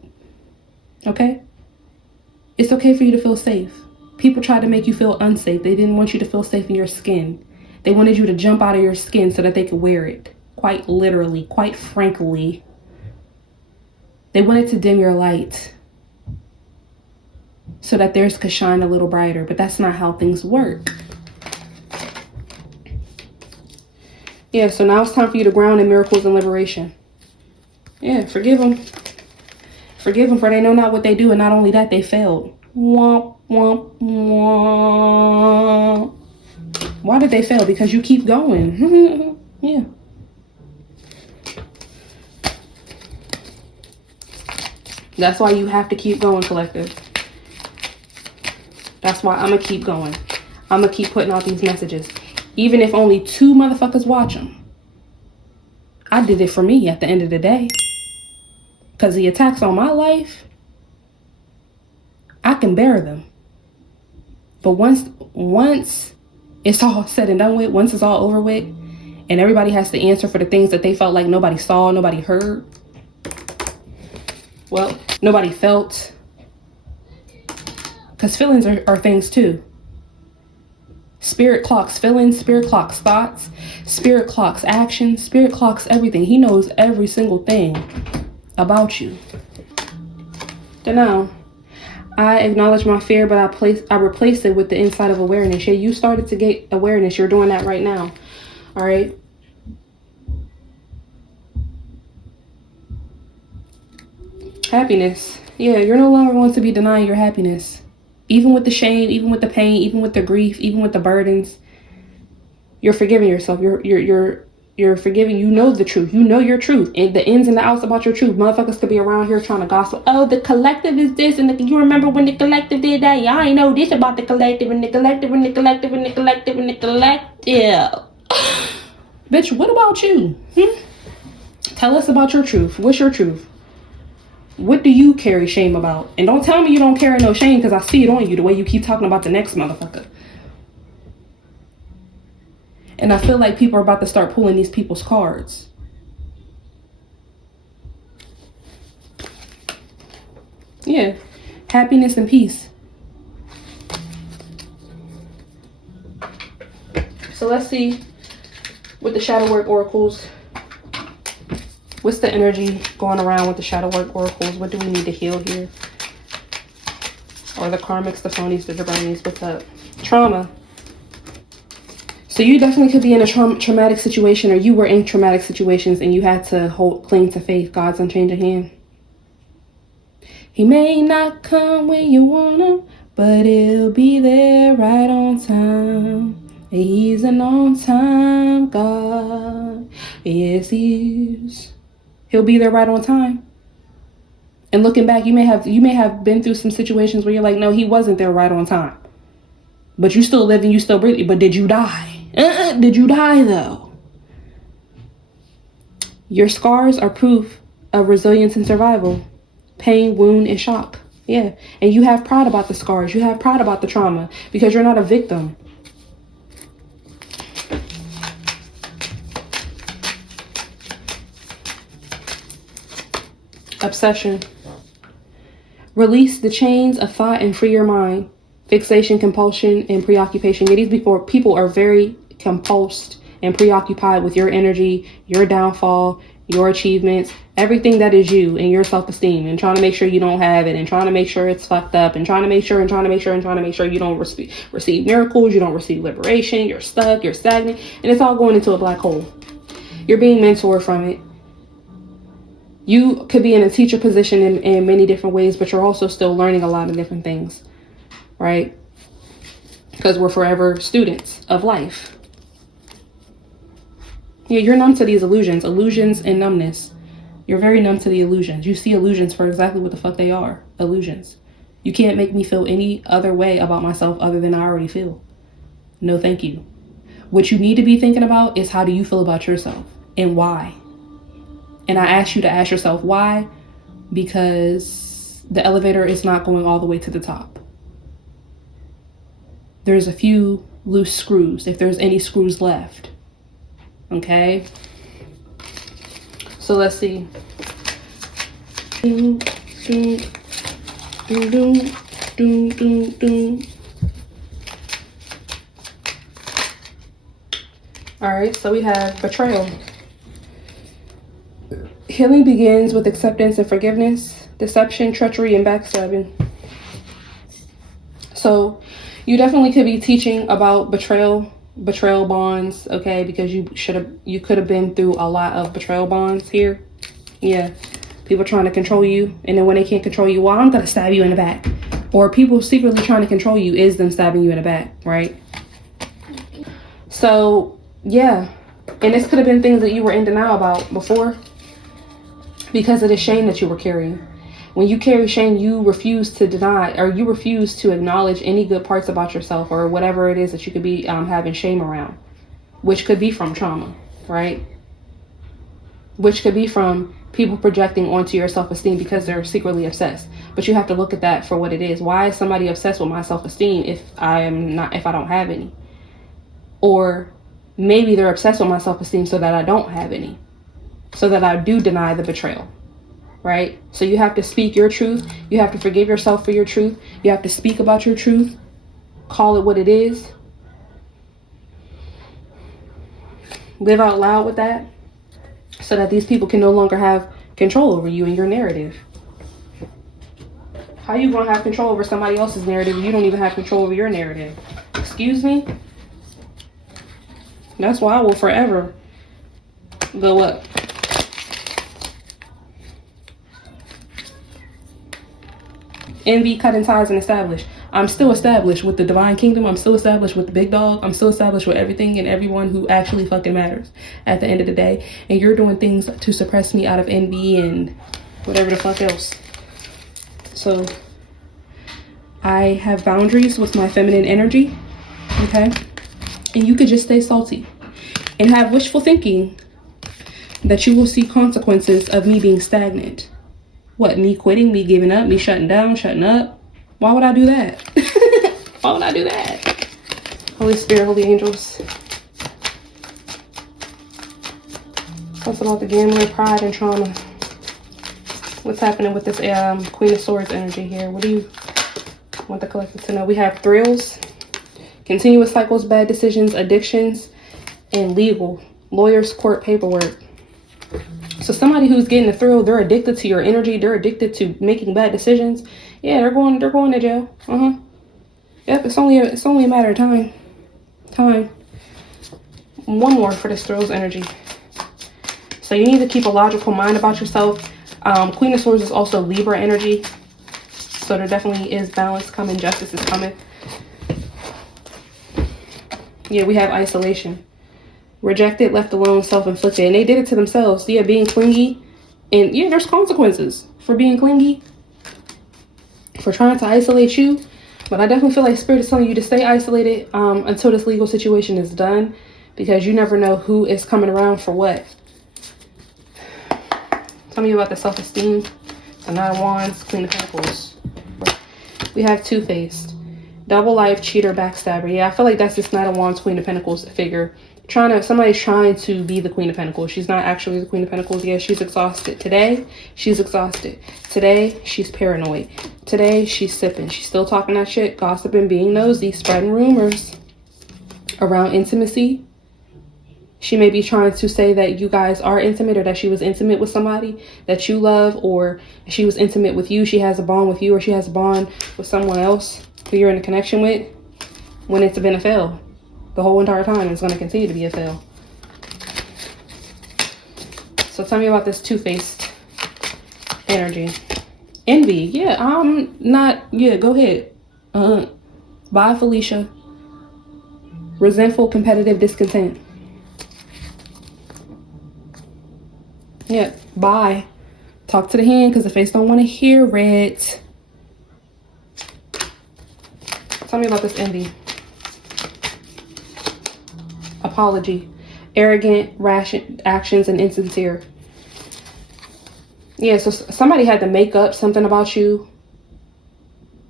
Okay? It's okay for you to feel safe. People tried to make you feel unsafe. They didn't want you to feel safe in your skin. They wanted you to jump out of your skin so that they could wear it. Quite literally, quite frankly. They wanted to dim your light so that theirs could shine a little brighter. But that's not how things work. Yeah, so now it's time for you to ground in miracles and liberation. Yeah, forgive them. Forgive them, for they know not what they do, and not only that, they failed. Womp, womp, womp. Why did they fail? Because you keep going. Yeah. That's why you have to keep going, collective. That's why I'm going to keep going. I'm going to keep putting out these messages. Even if only 2 motherfuckers watch them. I did it for me at the end of the day. Because the attacks on my life, I can bear them. But once it's all said and done with, once it's all over with, and everybody has to answer for the things that they felt like nobody saw, nobody heard, well, nobody felt. Because feelings are things too. Spirit clocks feelings, spirit clocks thoughts, spirit clocks actions, spirit clocks everything. He knows every single thing about you. Then now, I acknowledge my fear, but I replaced it with the inside of awareness. Yeah, you started to get awareness. You're doing that right now. All right. Happiness. Yeah, you're no longer going to be denying your happiness. Even with the shame, even with the pain, even with the grief, even with the burdens, you're forgiving yourself. You're forgiving. You know the truth. You know your truth. And the ins and the outs about your truth. Motherfuckers could be around here trying to gossip. Oh, the collective is this. And you remember when the collective did that? Y'all ain't know this about the collective and the collective and the collective and the collective and the collective. Bitch, what about you? Tell us about your truth. What's your truth? What do you carry shame about? And don't tell me you don't carry no shame, because I see it on you the way you keep talking about the next motherfucker. And I feel like people are about to start pulling these people's cards. Yeah. Happiness and peace. So let's see with the shadow work oracles. What's the energy going around with the shadow work oracles? What do we need to heal here? Or the karmics, the phonies, the jabranis, what's up? Trauma. So you definitely could be in a traumatic situation, or you were in traumatic situations and you had to cling to faith, God's unchanging hand. He may not come when you want him, but he'll be there right on time. He's an on-time God. Yes, he is. He'll be there right on time. And looking back, you may have been through some situations where you're like, no, he wasn't there right on time. But you still living, you still breathing. But did you die? Did you die though? Your scars are proof of resilience and survival. Pain, wound, and shock. Yeah. And you have pride about the scars. You have pride about the trauma, because you're not a victim. Obsession. Release the chains of thought and free your mind. Fixation, compulsion, and preoccupation. Yeah, these people are very compulsed and preoccupied with your energy, your downfall, your achievements, everything that is you and your self-esteem, and trying to make sure you don't have it, and trying to make sure it's fucked up, and trying to make sure you don't receive miracles, you don't receive liberation, you're stuck, you're stagnant, and it's all going into a black hole. You're being mentored from it. You could be in a teacher position in many different ways, but you're also still learning a lot of different things, right? Because we're forever students of life. Yeah, you're numb to these illusions and numbness. You're very numb to the illusions. You see illusions for exactly what the fuck they are, illusions. You can't make me feel any other way about myself other than I already feel. No, thank you. What you need to be thinking about is, how do you feel about yourself and why? And I ask you to ask yourself why, because the elevator is not going all the way to the top. There's a few loose screws, if there's any screws left. Okay? So let's see. Alright, so we have betrayal. Healing begins with acceptance and forgiveness, deception, treachery, and backstabbing. So you definitely could be teaching about betrayal bonds, okay? Because you could have been through a lot of betrayal bonds here. Yeah. People trying to control you, and then when they can't control you, well, I'm gonna stab you in the back. Or people secretly trying to control you is them stabbing you in the back, right? So yeah. And this could have been things that you were in denial about before, because of the shame that you were carrying. When you carry shame, you refuse to deny, or you refuse to acknowledge any good parts about yourself, or whatever it is that you could be having shame around, which could be from trauma, right? Which could be from people projecting onto your self-esteem because they're secretly obsessed. But you have to look at that for what it is. Why is somebody obsessed with my self-esteem if I don't have any? Or maybe they're obsessed with my self-esteem so that I don't have any, so that I do deny the betrayal, right? So you have to speak your truth. You have to forgive yourself for your truth. You have to speak about your truth. Call it what it is. Live out loud with that, so that these people can no longer have control over you and your narrative. How you gonna have control over somebody else's narrative if you don't even have control over your narrative? Excuse me? That's why I will forever go up. Envy, cutting ties, and establish. I'm still established with the divine kingdom. I'm still established with the big dog. I'm still established with everything and everyone who actually fucking matters at the end of the day. And you're doing things to suppress me out of envy and whatever the fuck else. So I have boundaries with my feminine energy, okay? And you could just stay salty and have wishful thinking that you will see consequences of me being stagnant. What, me quitting, me giving up, me shutting down, shutting up? Why would I do that? Why would I do that? Holy Spirit, holy angels. What's about the gambler, pride, and trauma? What's happening with this Queen of Swords energy here? What do you want the collective to know? We have thrills, continuous cycles, bad decisions, addictions, and legal. Lawyers, court, paperwork. So somebody who's getting a thrill, they're addicted to your energy. They're addicted to making bad decisions. Yeah, they're going to jail. Yep, it's only a matter of time. One more for this thrills energy. So you need to keep a logical mind about yourself. Queen of Swords is also Libra energy. So there definitely is balance coming. Justice is coming. Yeah, we have isolation. Rejected, left alone, self-inflicted. And they did it to themselves. Yeah, being clingy. And yeah, there's consequences for being clingy. For trying to isolate you. But I definitely feel like Spirit is telling you to stay isolated until this legal situation is done. Because you never know who is coming around for what. Tell me about the self-esteem. The Nine of Wands, Queen of Pentacles. We have Two-Faced. Double life, cheater, backstabber. Yeah, I feel like that's this Knight of Wands, Queen of Pentacles figure. Somebody's trying to be the Queen of Pentacles. She's not actually the Queen of Pentacles. Yeah, she's exhausted. Today, she's exhausted. Today, she's paranoid. Today, she's sipping. She's still talking that shit, gossiping, being nosy, spreading rumors around intimacy. She may be trying to say that you guys are intimate, or that she was intimate with somebody that you love, or she was intimate with you. She has a bond with you, or she has a bond with someone else who you're in a connection with, when it's been a fail. The whole entire time it's going to continue to be a fail. So tell me about this Two-Faced energy. Envy. Yeah, I'm not. Yeah, go ahead. Bye, Felicia. Resentful, competitive, discontent. Yeah, bye. Talk to the hand because the face don't want to hear it. Tell me about this envy. Apology. Arrogant, rash actions, and insincere. Yeah, so somebody had to make up something about you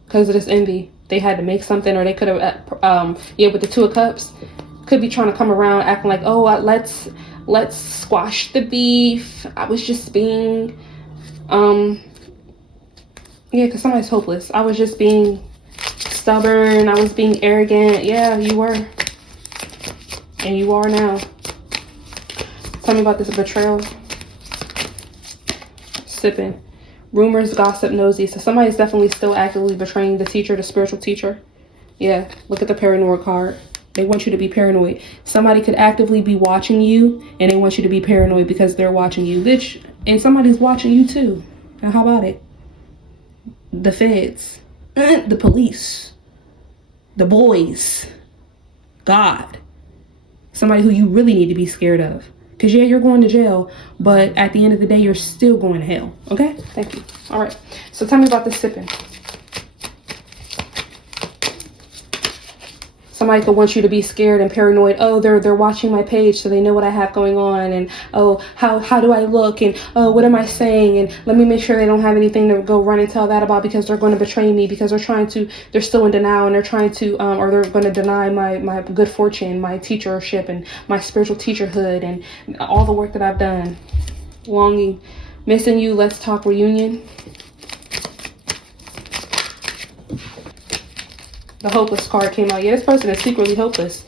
because of this envy. They had to make something, or they could have, yeah, with the Two of Cups, could be trying to come around acting like, oh, let's squash the beef. I was just being, yeah, because somebody's hopeless. I was just being stubborn. I was being arrogant. Yeah, you were. And you are now. Tell me about this betrayal. Sipping. Rumors, gossip, nosy. So somebody's definitely still actively betraying the teacher, the spiritual teacher. Yeah, look at the paranoid card. They want you to be paranoid. Somebody could actively be watching you, and they want you to be paranoid because they're watching you. Bitch, and somebody's watching you too. Now how about it? The feds. The police. The boys. God. Somebody who you really need to be scared of. Because yeah, you're going to jail, but at the end of the day, you're still going to hell. Okay? Thank you. All right. So tell me about this sipping. Somebody could want you to be scared and paranoid. Oh, they're watching my page, so they know what I have going on. And oh, how do I look? And oh, what am I saying? And let me make sure they don't have anything to go run and tell that about, because they're going to betray me, because they're still in denial, and they're trying to, or they're going to deny my good fortune, my teachership, and my spiritual teacherhood, and all the work that I've done. Longing, missing you, let's talk reunion. The hopeless card came out. Yeah, this person is secretly hopeless.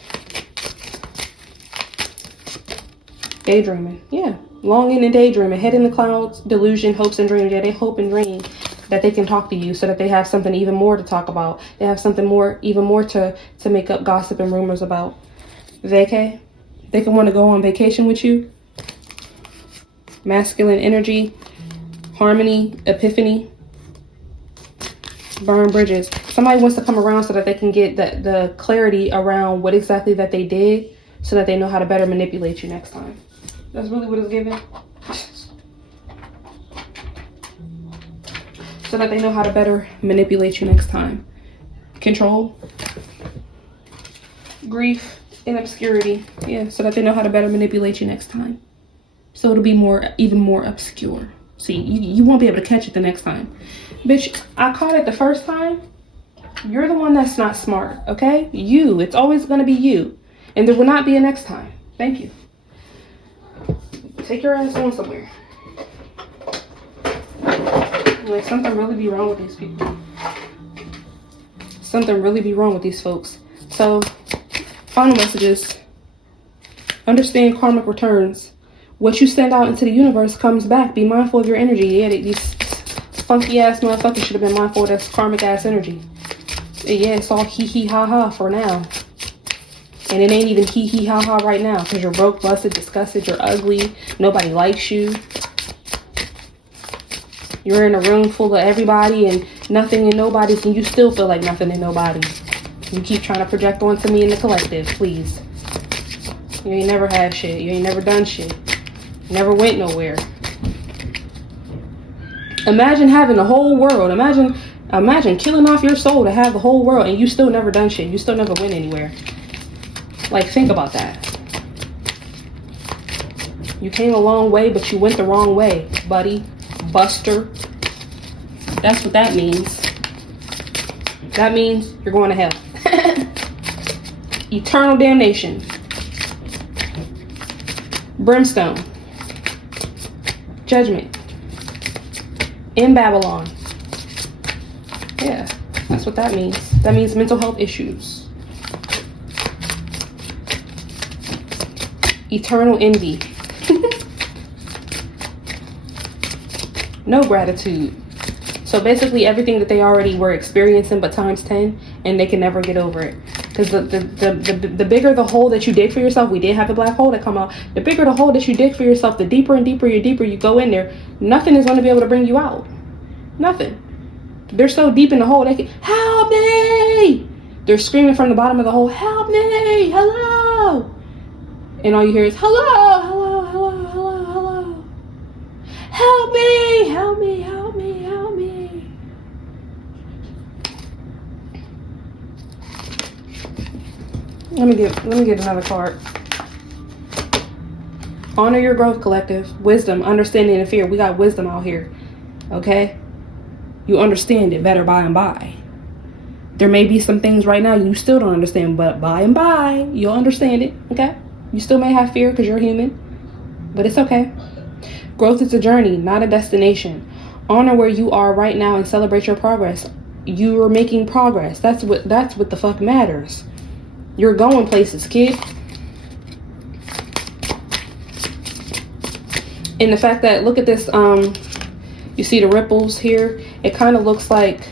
Daydreaming. Yeah. Longing and daydreaming. Head in the clouds. Delusion, hopes and dreams. Yeah, they hope and dream that they can talk to you so that they have something even more to talk about. They have something even more to make up gossip and rumors about. Vacay. They can want to go on vacation with you. Masculine energy. Harmony. Epiphany. Burn bridges. Somebody wants to come around so that they can get the clarity around what exactly that they did, so that they know how to better manipulate you next time. That's really what it's giving. So that they know how to better manipulate you next time. Control. Grief and obscurity. Yeah, so that they know how to better manipulate you next time. So it'll be even more obscure. See, you won't be able to catch it the next time. Bitch, I caught it the first time. You're the one that's not smart, okay? You. It's always going to be you. And there will not be a next time. Thank you. Take your ass on somewhere. Like, something really be wrong with these people. Something really be wrong with these folks. So, final messages. Understand karmic returns. What you send out into the universe comes back. Be mindful of your energy. Yeah, these funky ass motherfuckers should have been mindful of this karmic ass energy. Yeah, it's all hee hee ha ha for now. And it ain't even hee hee ha ha right now, because you're broke, busted, disgusted, you're ugly, nobody likes you. You're in a room full of everybody and nothing and nobody, and you still feel like nothing and nobody. You keep trying to project onto me in the collective, please. You ain't never had shit. You ain't never done shit. You never went nowhere. Imagine having the whole world. Imagine killing off your soul to have the whole world and you still never done shit. You still never went anywhere. Like, think about that. You came a long way, but you went the wrong way, buddy. Buster. That's what that means. That means you're going to hell. Eternal damnation. Brimstone. Judgment. In Babylon. Yeah, that's what that means. That means mental health issues. Eternal envy. No gratitude. So basically everything that they already were experiencing but times 10, and they can never get over it. Because the bigger the hole that you dig for yourself, we did have a black hole that come out. The bigger the hole that you dig for yourself, the deeper and deeper you go in there, nothing is going to be able to bring you out. Nothing. They're so deep in the hole, they can, help me! They're screaming from the bottom of the hole, help me! Hello! And all you hear is, hello, hello, hello, hello, hello. Help me, help me, help me, help me. Let me get another card. Honor your growth, collective. Wisdom, understanding, and fear. We got wisdom out here. Okay? You understand it better by and by. There may be some things right now you still don't understand, but by and by, you'll understand it. Okay? You still may have fear because you're human, but it's okay. Growth is a journey, not a destination. Honor where you are right now and celebrate your progress. You are making progress. That's what the fuck matters. You're going places, kid. And the fact that, look at this, you see the ripples here? It kind of looks like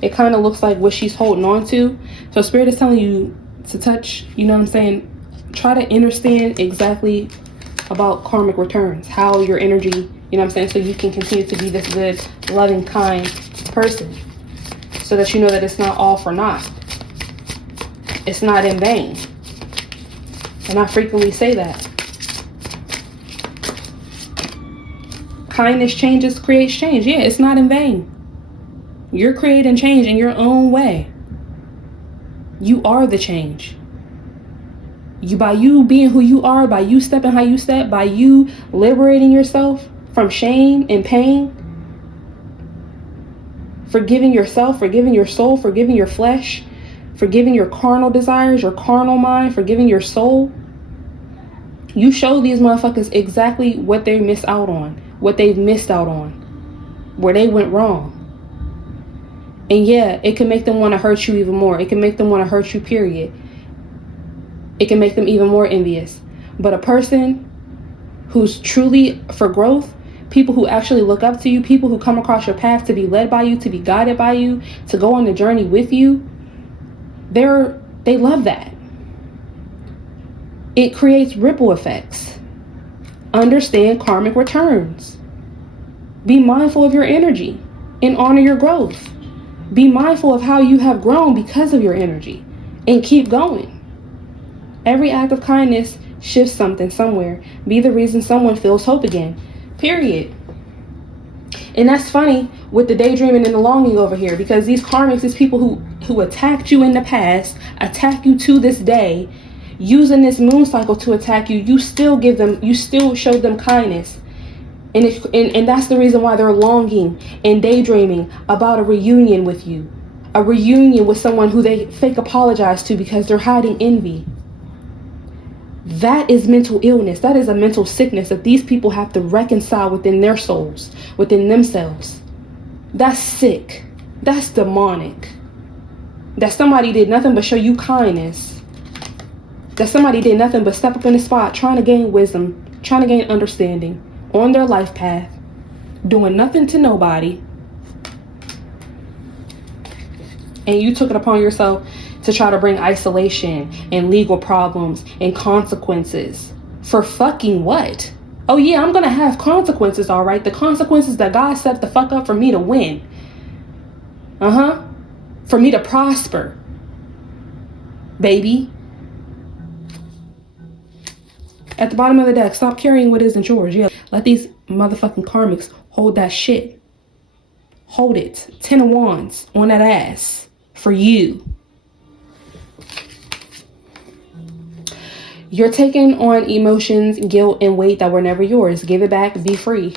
what she's holding on to. So Spirit is telling you to touch, you know what I'm saying? Try to understand exactly about karmic returns, how your energy, you know what I'm saying, so you can continue to be this good, loving, kind person, so that you know that it's not all for naught. It's not in vain. And I frequently say that. Kindness changes, creates change. Yeah, it's not in vain. You're creating change in your own way. You are the change. By you being who you are, by you stepping how you step, by you liberating yourself from shame and pain, forgiving yourself, forgiving your soul, forgiving your flesh, forgiving your carnal desires, your carnal mind, forgiving your soul, you show these motherfuckers exactly what they missed out on, what they've missed out on, where they went wrong. And yeah, it can make them want to hurt you even more. It can make them want to hurt you, period. It can make them even more envious. But a person who's truly for growth, people who actually look up to you, people who come across your path to be led by you, to be guided by you, to go on the journey with you, they love that. It creates ripple effects. Understand karmic returns. Be mindful of your energy and honor your growth. Be mindful of how you have grown because of your energy and keep going. Every act of kindness shifts something somewhere. Be the reason someone feels hope again. Period. And that's funny with the daydreaming and the longing over here, because these karmics, these people who attacked you in the past, attack you to this day, using this moon cycle to attack you, you still show them kindness. And that's the reason why they're longing and daydreaming about a reunion with you. A reunion with someone who they fake apologize to because they're hiding envy. That is mental illness. That is a mental sickness that these people have to reconcile within their souls, within themselves. That's sick. That's demonic. That somebody did nothing but show you kindness. That somebody did nothing but step up in the spot, trying to gain wisdom, trying to gain understanding on their life path, doing nothing to nobody. And you took it upon yourself to try to bring isolation and legal problems and consequences. For fucking what? Oh yeah, I'm gonna have consequences, all right. The consequences that God set the fuck up for me to win. For me to prosper. Baby. At the bottom of the deck, stop carrying what isn't yours. Yeah, let these motherfucking karmics hold that shit. Hold it. 10 of Wands on that ass. For you. You're taking on emotions, guilt, and weight that were never yours. Give it back. Be free.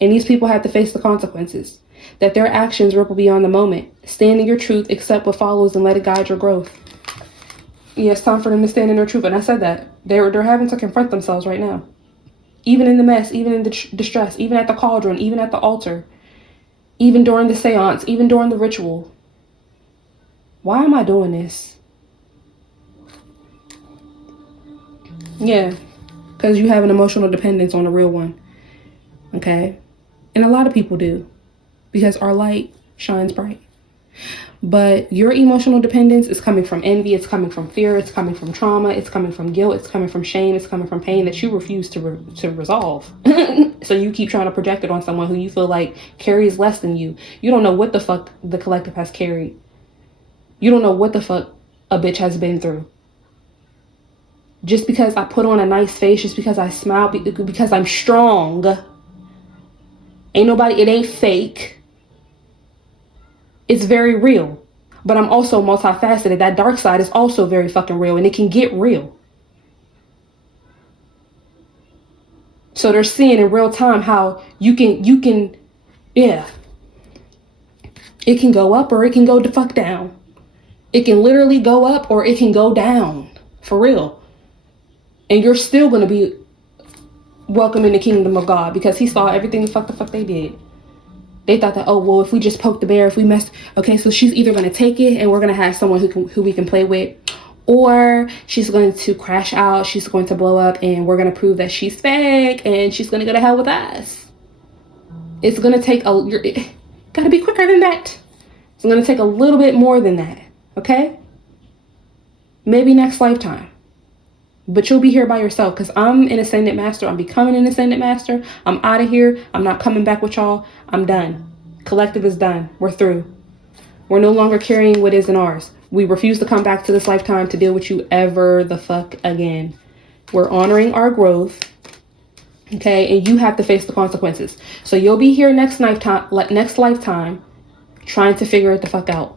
And these people have to face the consequences. That their actions ripple beyond the moment. Stand in your truth, accept what follows, and let it guide your growth. Yeah, it's time for them to stand in their truth. And I said that. They're having to confront themselves right now. Even in the mess, even in the distress, even at the cauldron, even at the altar. Even during the seance, even during the ritual. Why am I doing this? Yeah, because you have an emotional dependence on the real one. Okay? And a lot of people do. Because our light shines bright. But your emotional dependence is coming from envy. It's coming from fear. It's coming from trauma. It's coming from guilt. It's coming from shame. It's coming from pain that you refuse to resolve. So you keep trying to project it on someone who you feel like carries less than you. You don't know what the fuck the collective has carried. You don't know what the fuck a bitch has been through. Just because I put on a nice face, just because I smile, because I'm strong. It ain't fake. It's very real. But I'm also multifaceted. That dark side is also very fucking real, and it can get real. So they're seeing in real time how you can, yeah. It can go up or it can go the fuck down. It can literally go up or it can go down. For real. And you're still going to be welcome in the kingdom of God because he saw everything the fuck they did. They thought that, oh, well, if we just poke the bear, if we mess, okay, so she's either going to take it and we're going to have someone who we can play with, or she's going to crash out, she's going to blow up, and we're going to prove that she's fake, and she's going to go to hell with us. It's going to take got to be quicker than that. It's going to take a little bit more than that, okay? Maybe next lifetime. But you'll be here by yourself because I'm an Ascended Master. I'm becoming an Ascended Master. I'm out of here. I'm not coming back with y'all. I'm done. Collective is done. We're through. We're no longer carrying what isn't ours. We refuse to come back to this lifetime to deal with you ever the fuck again. We're honoring our growth. Okay? And you have to face the consequences. So you'll be here next lifetime trying to figure it the fuck out.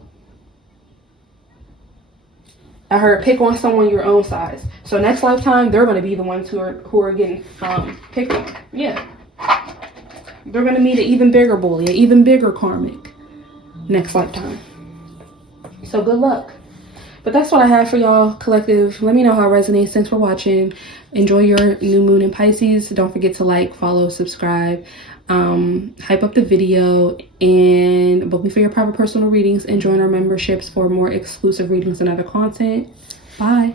I heard pick on someone your own size. So next lifetime, they're going to be the ones who are getting picked on. Yeah. They're going to meet an even bigger bully, an even bigger karmic next lifetime. So good luck. But that's what I have for y'all, collective. Let me know how it resonates. Thanks for watching. Enjoy your new moon in Pisces. Don't forget to like, follow, subscribe. Hype up the video and book me for your private personal readings and join our memberships for more exclusive readings and other content. Bye.